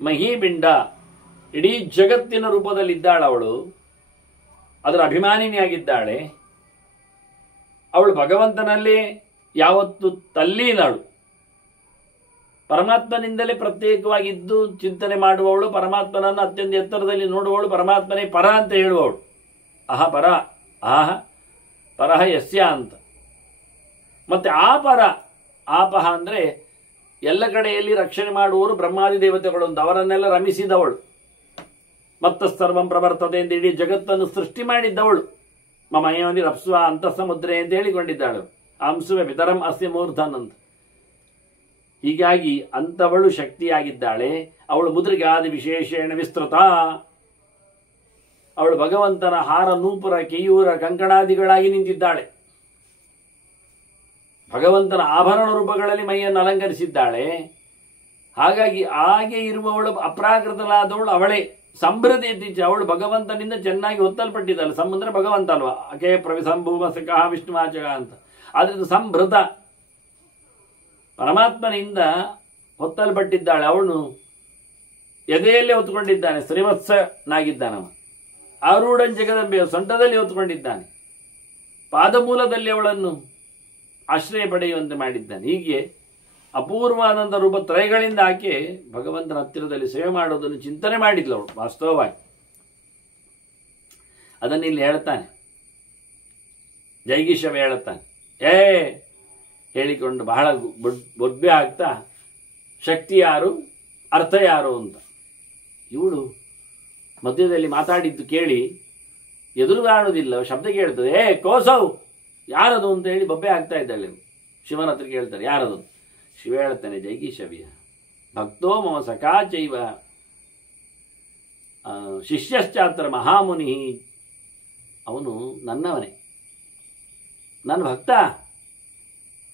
ಮಹಿಪಿಂಡ, ಇಡೀ ಜಗತ್ತಿನ ರೂಪದಲ್ಲಿದ್ದಾಳೆ ಅವಳು, ಅದರ ಅಭಿಮಾನಿನಿಯಾಗಿದ್ದಾಳೆ. ಅವಳು ಭಗವಂತನಲ್ಲಿ ಯಾವತ್ತು ತಲ್ಲೀನಳು, ಪರಮಾತ್ಮನಿಂದಲೇ ಪ್ರತ್ಯೇಕವಾಗಿದ್ದು ಚಿಂತನೆ ಮಾಡುವವಳು, ಪರಮಾತ್ಮನನ್ನು ಅತ್ಯಂತ ಎತ್ತರದಲ್ಲಿ ನೋಡುವವಳು, ಪರಮಾತ್ಮನೇ ಪರ ಅಂತ ಹೇಳುವವಳು. ಅಹ ಪರ, ಆಹ ಪರಹ ಯಸ್ಯ ಅಂತ. ಮತ್ತೆ ಆಪರ, ಆಪಹ ಅಂದರೆ ಎಲ್ಲ ಕಡೆಯಲ್ಲಿ ರಕ್ಷಣೆ ಮಾಡುವವರು ಬ್ರಹ್ಮಾದಿ ದೇವತೆಗಳು ಅಂತ, ಅವರನ್ನೆಲ್ಲ ರಮಿಸಿದವಳು. ಮತ್ತ ಸರ್ವಂ ಪ್ರವರ್ತತೆ ಅಂತ ಇಡೀ ಜಗತ್ತನ್ನು ಸೃಷ್ಟಿ ಮಾಡಿದ್ದವಳು. ಮಮಯೋನಿ ರಪ್ಸ್ವ ಅಂತ ಸಮುದ್ರೆ ಅಂತ ಹೇಳಿಕೊಂಡಿದ್ದಾಳು. ಅಂಶುವೆ ಪಿತರಂ ಅಸ್ಯ ಮೂರ್ಧನ್ ಅಂತ. ಹೀಗಾಗಿ ಅಂಥವಳು ಶಕ್ತಿಯಾಗಿದ್ದಾಳೆ. ಅವಳು ಮುದ್ರಿಗಾದಿ ವಿಶೇಷೇಣ ವಿಸ್ತೃತ. ಅವಳು ಭಗವಂತನ ಹಾರ, ನೂಪುರ, ಕೆಯೂರ, ಕಂಕಣಾದಿಗಳಾಗಿ ನಿಂತಿದ್ದಾಳೆ. ಭಗವಂತನ ಆಭರಣ ರೂಪಗಳಲ್ಲಿ ಮೈಯನ್ನು ಅಲಂಕರಿಸಿದ್ದಾಳೆ. ಹಾಗಾಗಿ ಹಾಗೆ ಇರುವವಳು, ಅಪ್ರಾಕೃತಲಾದವಳು ಅವಳೇ. ಸಮೃದ್ಧಿ ಇತ್ತೀಚೆ ಅವಳು ಭಗವಂತನಿಂದ ಚೆನ್ನಾಗಿ ಹೊತ್ತಲ್ಪಟ್ಟಿದ್ದಾಳೆ. ಸಮುದ್ರ ಭಗವಂತ ಅಲ್ವಾ, ಅಕೆ ಪ್ರವಿಸಂಭೂಮಸಕಃ ವಿಷ್ಣುವಾಚಕ ಅಂತ. ಆದ್ರಿಂದ ಸಂಭೃತ, ಪರಮಾತ್ಮನಿಂದ ಹೊತ್ತಲ್ಪಟ್ಟಿದ್ದಾಳೆ. ಅವನು ಎದೆಯಲ್ಲೇ ಹೊತ್ತುಕೊಂಡಿದ್ದಾನೆ, ಶ್ರೀವತ್ಸನಾಗಿದ್ದಾನವ. ಆರೂಢನ್ ಜಗದಂಬೆಯ ಸೊಂಟದಲ್ಲಿ ಹೊತ್ತುಕೊಂಡಿದ್ದಾನೆ. ಪಾದಮೂಲದಲ್ಲಿ ಅವಳನ್ನು ಆಶ್ರಯ ಪಡೆಯುವಂತೆ ಮಾಡಿದ್ದಾನೆ. ಹೀಗೆ ಅಪೂರ್ವಾನಂದ ರೂಪ ತ್ರಯಗಳಿಂದ ಆಕೆ ಭಗವಂತನ ಹತ್ತಿರದಲ್ಲಿ ಸೇವೆ ಮಾಡೋದನ್ನು ಚಿಂತನೆ ಮಾಡಿದ್ಲು ಅವಳು ವಾಸ್ತವವಾಗಿ. ಅದನ್ನು ಇಲ್ಲಿ ಹೇಳ್ತಾನೆ, ಜೈಗೀಷವೇ ಹೇಳ್ತಾನೆ, ಹೇಳಿಕೊಂಡು ಬಹಳ ಬೊಬ್ಬೆ ಆಗ್ತಾ, ಶಕ್ತಿ ಯಾರು, ಅರ್ಥ ಯಾರು ಅಂತ. ಇವಳು ಮಧ್ಯದಲ್ಲಿ ಮಾತಾಡಿದ್ದು ಕೇಳಿ ಎದುರುಗಾಣುವುದಿಲ್ಲ, ಶಬ್ದ ಕೇಳ್ತದೆ, ಕೋಸವು ಯಾರದು ಅಂತ ಹೇಳಿ ಬೊಬ್ಬೆ ಆಗ್ತಾ ಇದ್ದಾಳೆ. ಶಿವನ ಹತ್ರ ಕೇಳ್ತಾರೆ, ಯಾರದು? ಶಿವ ಹೇಳ್ತಾನೆ, ಜೈಗೀಷವ್ಯ ಭಕ್ತೋ ಮಮ ಸಖಾಚೈವ ಶಿಷ್ಯಶ್ಚಾತ್ರ ಮಹಾಮುನಿ. ಅವನು ನನ್ನವನೇ, ನನ್ನ ಭಕ್ತ,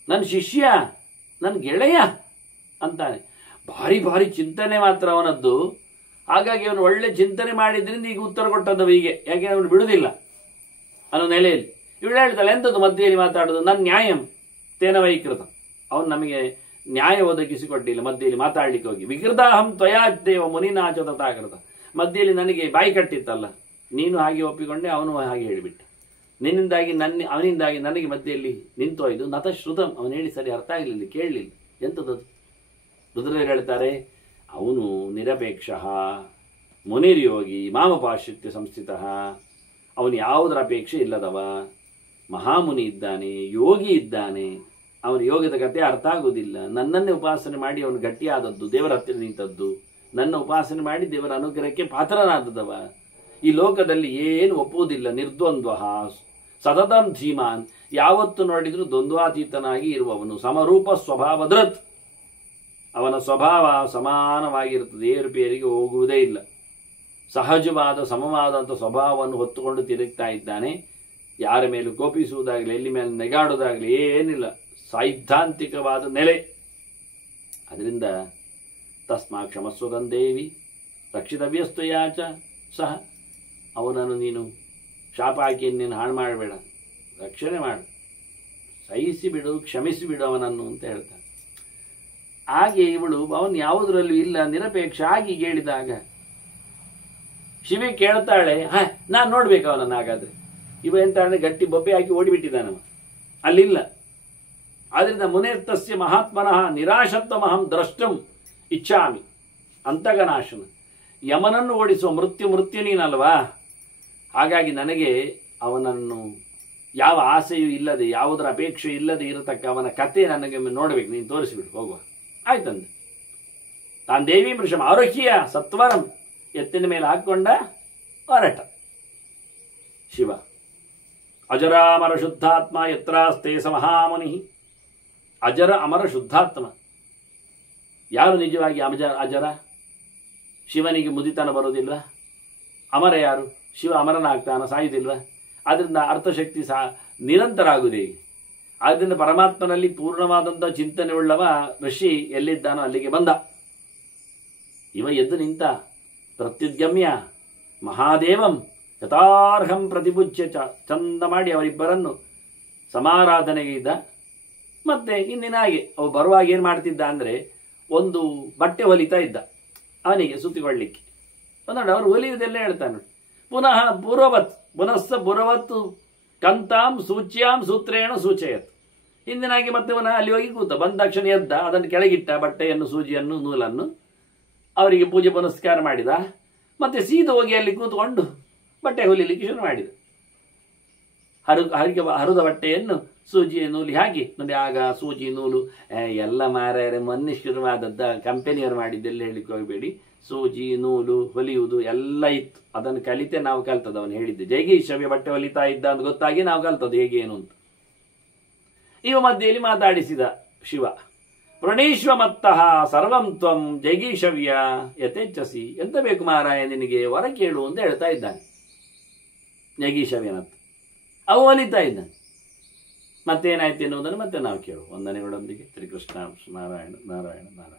ನನ್ನ ಶಿಷ್ಯ, ನನ್ನ ಗೆಳೆಯ ಅಂತಾನೆ. ಭಾರಿ ಭಾರಿ ಚಿಂತನೆ ಮಾತ್ರ ಅವನದ್ದು. ಹಾಗಾಗಿ ಅವನು ಒಳ್ಳೆ ಚಿಂತನೆ ಮಾಡಿದ್ರಿಂದ ಈಗ ಉತ್ತರ ಕೊಟ್ಟದ್ದು ಹೀಗೆ, ಯಾಕೆ ಅವನು ಬಿಡುವುದಿಲ್ಲ ಅನ್ನೋ ನೆಲೆಯಲ್ಲಿ. ಇವಳು ಹೇಳ್ತಾಳೆ, ಎಂಥದ್ದು ಮಧ್ಯೆಯಲ್ಲಿ ಮಾತಾಡೋದು, ನನ್ನ ನ್ಯಾಯಂ ತೇನ ವೈಕೃತ. ಅವನು ನಮಗೆ ನ್ಯಾಯ ಒದಗಿಸಿಕೊಟ್ಟಿಲ್ಲ ಮಧ್ಯೆಯಲ್ಲಿ ಮಾತಾಡ್ಲಿಕ್ಕೆ ಹೋಗಿ. ವಿಕೃತಾಹಂ ತ್ವಯಾದೇವ ಮುನಿನಾಚ ತಥಾಕೃತ. ಮಧ್ಯೆಯಲ್ಲಿ ನನಗೆ ಬಾಯಿ ಕಟ್ಟಿತ್ತಲ್ಲ, ನೀನು ಹಾಗೆ ಒಪ್ಪಿಕೊಂಡೆ, ಅವನು ಹಾಗೆ ಹೇಳಿಬಿಟ್ಟ. ನಿನ್ನಿಂದಾಗಿ ಅವನಿಂದಾಗಿ ನನಗೆ ಮಧ್ಯೆಯಲ್ಲಿ ನಿಂತೋಯ್ದು. ನತಶ್ರುತಂ, ಅವನು ಹೇಳಿ ಸರಿ ಅರ್ಥ ಆಗಲಿಲ್ಲ, ಕೇಳಲಿಲ್ಲ. ಎಂಥದ್ದು? ರುದ್ರರು ಹೇಳ್ತಾರೆ, ಅವನು ನಿರಪೇಕ್ಷ ಮುನಿರ್ಯೋಗಿ ಮಾಮಪಾಶ್ಚಿತ್ಯ ಸಂಸ್ಥಿತ. ಅವನು ಯಾವುದರ ಅಪೇಕ್ಷೆ ಇಲ್ಲದವ, ಮಹಾಮುನಿ ಇದ್ದಾನೆ, ಯೋಗಿ ಇದ್ದಾನೆ. ಅವನ ಯೋಗದ ಕಥೆ ಅರ್ಥ ಆಗುವುದಿಲ್ಲ. ನನ್ನನ್ನೇ ಉಪಾಸನೆ ಮಾಡಿ ಅವನು ಗಟ್ಟಿಯಾದದ್ದು, ದೇವರ ಹತ್ತಿರ ನಿಂತದ್ದು, ನನ್ನ ಉಪಾಸನೆ ಮಾಡಿ ದೇವರ ಅನುಗ್ರಹಕ್ಕೆ ಪಾತ್ರನಾದದವ. ಈ ಲೋಕದಲ್ಲಿ ಏನು ಒಪ್ಪುವುದಿಲ್ಲ. ನಿರ್ದ್ವಂದ್ವ ಸತತಂ ಧೀಮಾನ್, ಯಾವತ್ತು ನೋಡಿದ್ರು ದ್ವಂದ್ವಾತೀತನಾಗಿ ಇರುವವನು. ಸಮರೂಪ ಸ್ವಭಾವದೃತ್, ಅವನ ಸ್ವಭಾವ ಸಮಾನವಾಗಿರುತ್ತದೆ, ಏರುಪೇರಿಗೆ ಹೋಗುವುದೇ ಇಲ್ಲ. ಸಹಜವಾದ ಸಮವಾದಂಥ ಸ್ವಭಾವವನ್ನು ಹೊತ್ತುಕೊಂಡು ತಿರುಗ್ತಾ ಇದ್ದಾನೆ. ಯಾರ ಮೇಲೂ ಕೋಪಿಸುವುದಾಗಲಿ, ಎಲ್ಲಿ ಮೇಲೆ ನೆಗಾಡೋದಾಗಲಿ ಏನಿಲ್ಲ. ಸೈದ್ಧಾಂತಿಕವಾದ ನೆಲೆ. ಅದರಿಂದ ತಸ್ಮಾ ಕ್ಷಮಸ್ವದಂ ದೇವಿ ರಕ್ಷಿತವ್ಯಸ್ತಯಾಚ ಸಹ, ಅವನನ್ನು ನೀನು ಶಾಪ ಹಾಕಿ ನೀನು ಹಾಳು ಮಾಡಬೇಡ, ರಕ್ಷಣೆ ಮಾಡು, ಸಹಿಸಿ ಬಿಡು, ಕ್ಷಮಿಸಿ ಬಿಡು ಅವನನ್ನು ಅಂತ ಹೇಳ್ತಾನೆ. ಹಾಗೆ ಇವಳು ಅವನು ಯಾವುದರಲ್ಲೂ ಇಲ್ಲ ನಿರಪೇಕ್ಷ ಆಗಿ ಕೇಳಿದಾಗ ಶಿವೆ ಕೇಳ್ತಾಳೆ, ನಾನು ನೋಡ್ಬೇಕು ಅವನನ್ನು. ಹಾಗಾದ್ರೆ ಇವ ಎಂತ ಗಟ್ಟಿ ಬೊಬ್ಬೆ ಹಾಕಿ ಓಡಿಬಿಟ್ಟಿದ್ದಾನವ, ಅಲ್ಲಿಲ್ಲ. ಆದ್ರಿಂದ ಮುನೇರ್ತಸ್ಯ ಮಹಾತ್ಮನಃ ನಿರಾಶತ್ವಮಹಂ ದ್ರಷ್ಟಂ ಇಚ್ಛಾಮಿ ಅಂತಗನಾಶನ. ಯಮನನ್ನು ಓಡಿಸುವ ಮೃತ್ಯು ನೀನಲ್ವಾ, ಹಾಗಾಗಿ ನನಗೆ ಅವನನ್ನು ಯಾವ ಆಸೆಯೂ ಇಲ್ಲದೆ, ಯಾವುದರ ಅಪೇಕ್ಷೆ ಇಲ್ಲದೆ ಇರತಕ್ಕ ಅವನ ಕತೆ ನನಗೆ ನೋಡ್ಬೇಕು, ನೀನು ತೋರಿಸಿಬಿಡು, ಹೋಗುವ. ಆಯ್ತಂದೆ. ತಾನು ದೇವಿ ವೃಷಂ ಆರೋಹ್ಯ ಸತ್ವರಂ, ಎತ್ತಿನ ಮೇಲೆ ಹಾಕೊಂಡ ಹೊರಟ. ಶಿವ ಅಜರ ಅಮರ ಶುದ್ಧಾತ್ಮ ಯತ್ರಾಸ್ತೆ ಸ ಮಹಾಮುನಿ. ಅಜರ ಅಮರ ಶುದ್ಧಾತ್ಮ, ಯಾರು ನಿಜವಾಗಿ ಅಜರ? ಶಿವನಿಗೆ ಮುದಿತನ ಬರೋದಿಲ್ವ? ಅಮರ ಯಾರು? ಶಿವ ಅಮರನಾಗ್ತಾನ, ಸಾಯುವುದಿಲ್ವ? ಆದ್ದರಿಂದ ಅರ್ಥಶಕ್ತಿ ನಿರಂತರ ಆಗುವುದೇ. ಆದ್ದರಿಂದ ಪರಮಾತ್ಮನಲ್ಲಿ ಪೂರ್ಣವಾದಂಥ ಚಿಂತನೆ ಉಳ್ಳವ ಋಷಿ ಎಲ್ಲಿದ್ದಾನೋ ಅಲ್ಲಿಗೆ ಬಂದ. ಇವ ಎದ್ದು ನಿಂತ. ಪ್ರತ್ಯುದ್ಗಮ್ಯ ಮಹಾದೇವಂ ಯಥಾರ್ಹಂ ಪ್ರತಿಪುಜ್ಯ ಚಂದ ಮಾಡಿ ಅವರಿಬ್ಬರನ್ನು ಸಮಾರಾಧನೆಗೆ ಇದ್ದ. ಮತ್ತೆ ಇಂದಿನ ಹಾಗೆ ಅವು ಬರುವಾಗ ಏನು ಮಾಡ್ತಿದ್ದ ಅಂದರೆ, ಒಂದು ಬಟ್ಟೆ ಹೊಲಿತಾ ಇದ್ದ ಅವನಿಗೆ ಸುತ್ತಿಕೊಳ್ಳಿಕ್ಕೆ. ಒಂದೊಂದು ಅವರು ಹೊಲಿಯುವುದೆಲ್ಲ ಹೇಳ್ತಾನೆ. ಪುನಃ ಪುನಸ್ಸ ಪುರವತ್ತು ಕಂತಾಂ ಸೂಚ್ಯಾಂ ಸೂತ್ರೇಣ ಸೂಚಯತ್. ಹಿಂದಿನಾಗಿ ಮತ್ತೆ ಅವನ ಅಲ್ಲಿ ಹೋಗಿ ಕೂತ, ಬಂದ ತಕ್ಷಣ ಎದ್ದ, ಅದನ್ನು ಕೆಳಗಿಟ್ಟ, ಬಟ್ಟೆಯನ್ನು, ಸೂಜಿಯನ್ನು, ನೂಲನ್ನು, ಅವರಿಗೆ ಪೂಜೆ ಪುನಸ್ಕಾರ ಮಾಡಿದ. ಮತ್ತೆ ಸೀದಾ ಹೋಗಿ ಅಲ್ಲಿ ಕೂತ್ಕೊಂಡು ಬಟ್ಟೆ ಹೊಲಿಲಿಕ್ಕೆ ಶುರು ಮಾಡಿದ. ಹರಿದ ಬಟ್ಟೆಯನ್ನು ಸೂಜಿ ನೂಲಿ ಹಾಕಿ ನೋಡಿ. ಆಗ ಸೂಜಿ ನೂಲು ಎಲ್ಲ ಮಾರಾಯರೆ ಮೊನ್ನೆ ಶುರುವಾದದ್ದ, ಕಂಪನಿಯವರು ಮಾಡಿದ್ದೆಲ್ಲ ಹೇಳಿಕ್ಕೆ ಹೋಗಬೇಡಿ. ಸೂಜಿ ನೂಲು ಹೊಲಿಯುವುದು ಎಲ್ಲ ಇತ್ತು. ಅದನ್ನು ಕಲಿತೆ ನಾವು ಕಲ್ತದ್ದು. ಅವನು ಹೇಳಿದ್ದೆ ಜೈಗೀಶವ್ಯ ಬಟ್ಟೆ ಹೊಲಿತಾ ಇದ್ದ ಅಂತ ಗೊತ್ತಾಗಿ ನಾವು ಕಲ್ತದ್ದು ಹೇಗೆ ಏನು ಅಂತ. ಇವ ಮಧ್ಯೆಯಲ್ಲಿ ಮಾತಾಡಿಸಿದ ಶಿವ. ಪ್ರಣೀಶ್ವ ಮತ್ತಃ ಸರ್ವಂ ತ್ವಂ ಜೈಗೀಶವ್ಯ ಯಥೇಚ್ಛಸಿ. ಎಂತ ಬೇಕು ಮಾರಾಯ ನಿನಗೆ, ವರ ಕೇಳು ಅಂತ ಹೇಳ್ತಾ ಇದ್ದಾನೆ ಜೈಗೀಶವ್ಯನತ್ತ. ಅವು ಹೊಲಿತಾ ಇದ್ದಾನೆ. ಮತ್ತೇನಾಯ್ತು ಎನ್ನುವುದನ್ನು ಮತ್ತೆ ನಾವು ಕೇಳು. ವಂದನೆಗಳೊಂದಿಗೆ ಶ್ರೀಕೃಷ್ಣ ನಾರಾಯಣ ನಾರಾಯಣ ನಾರಾಯಣ.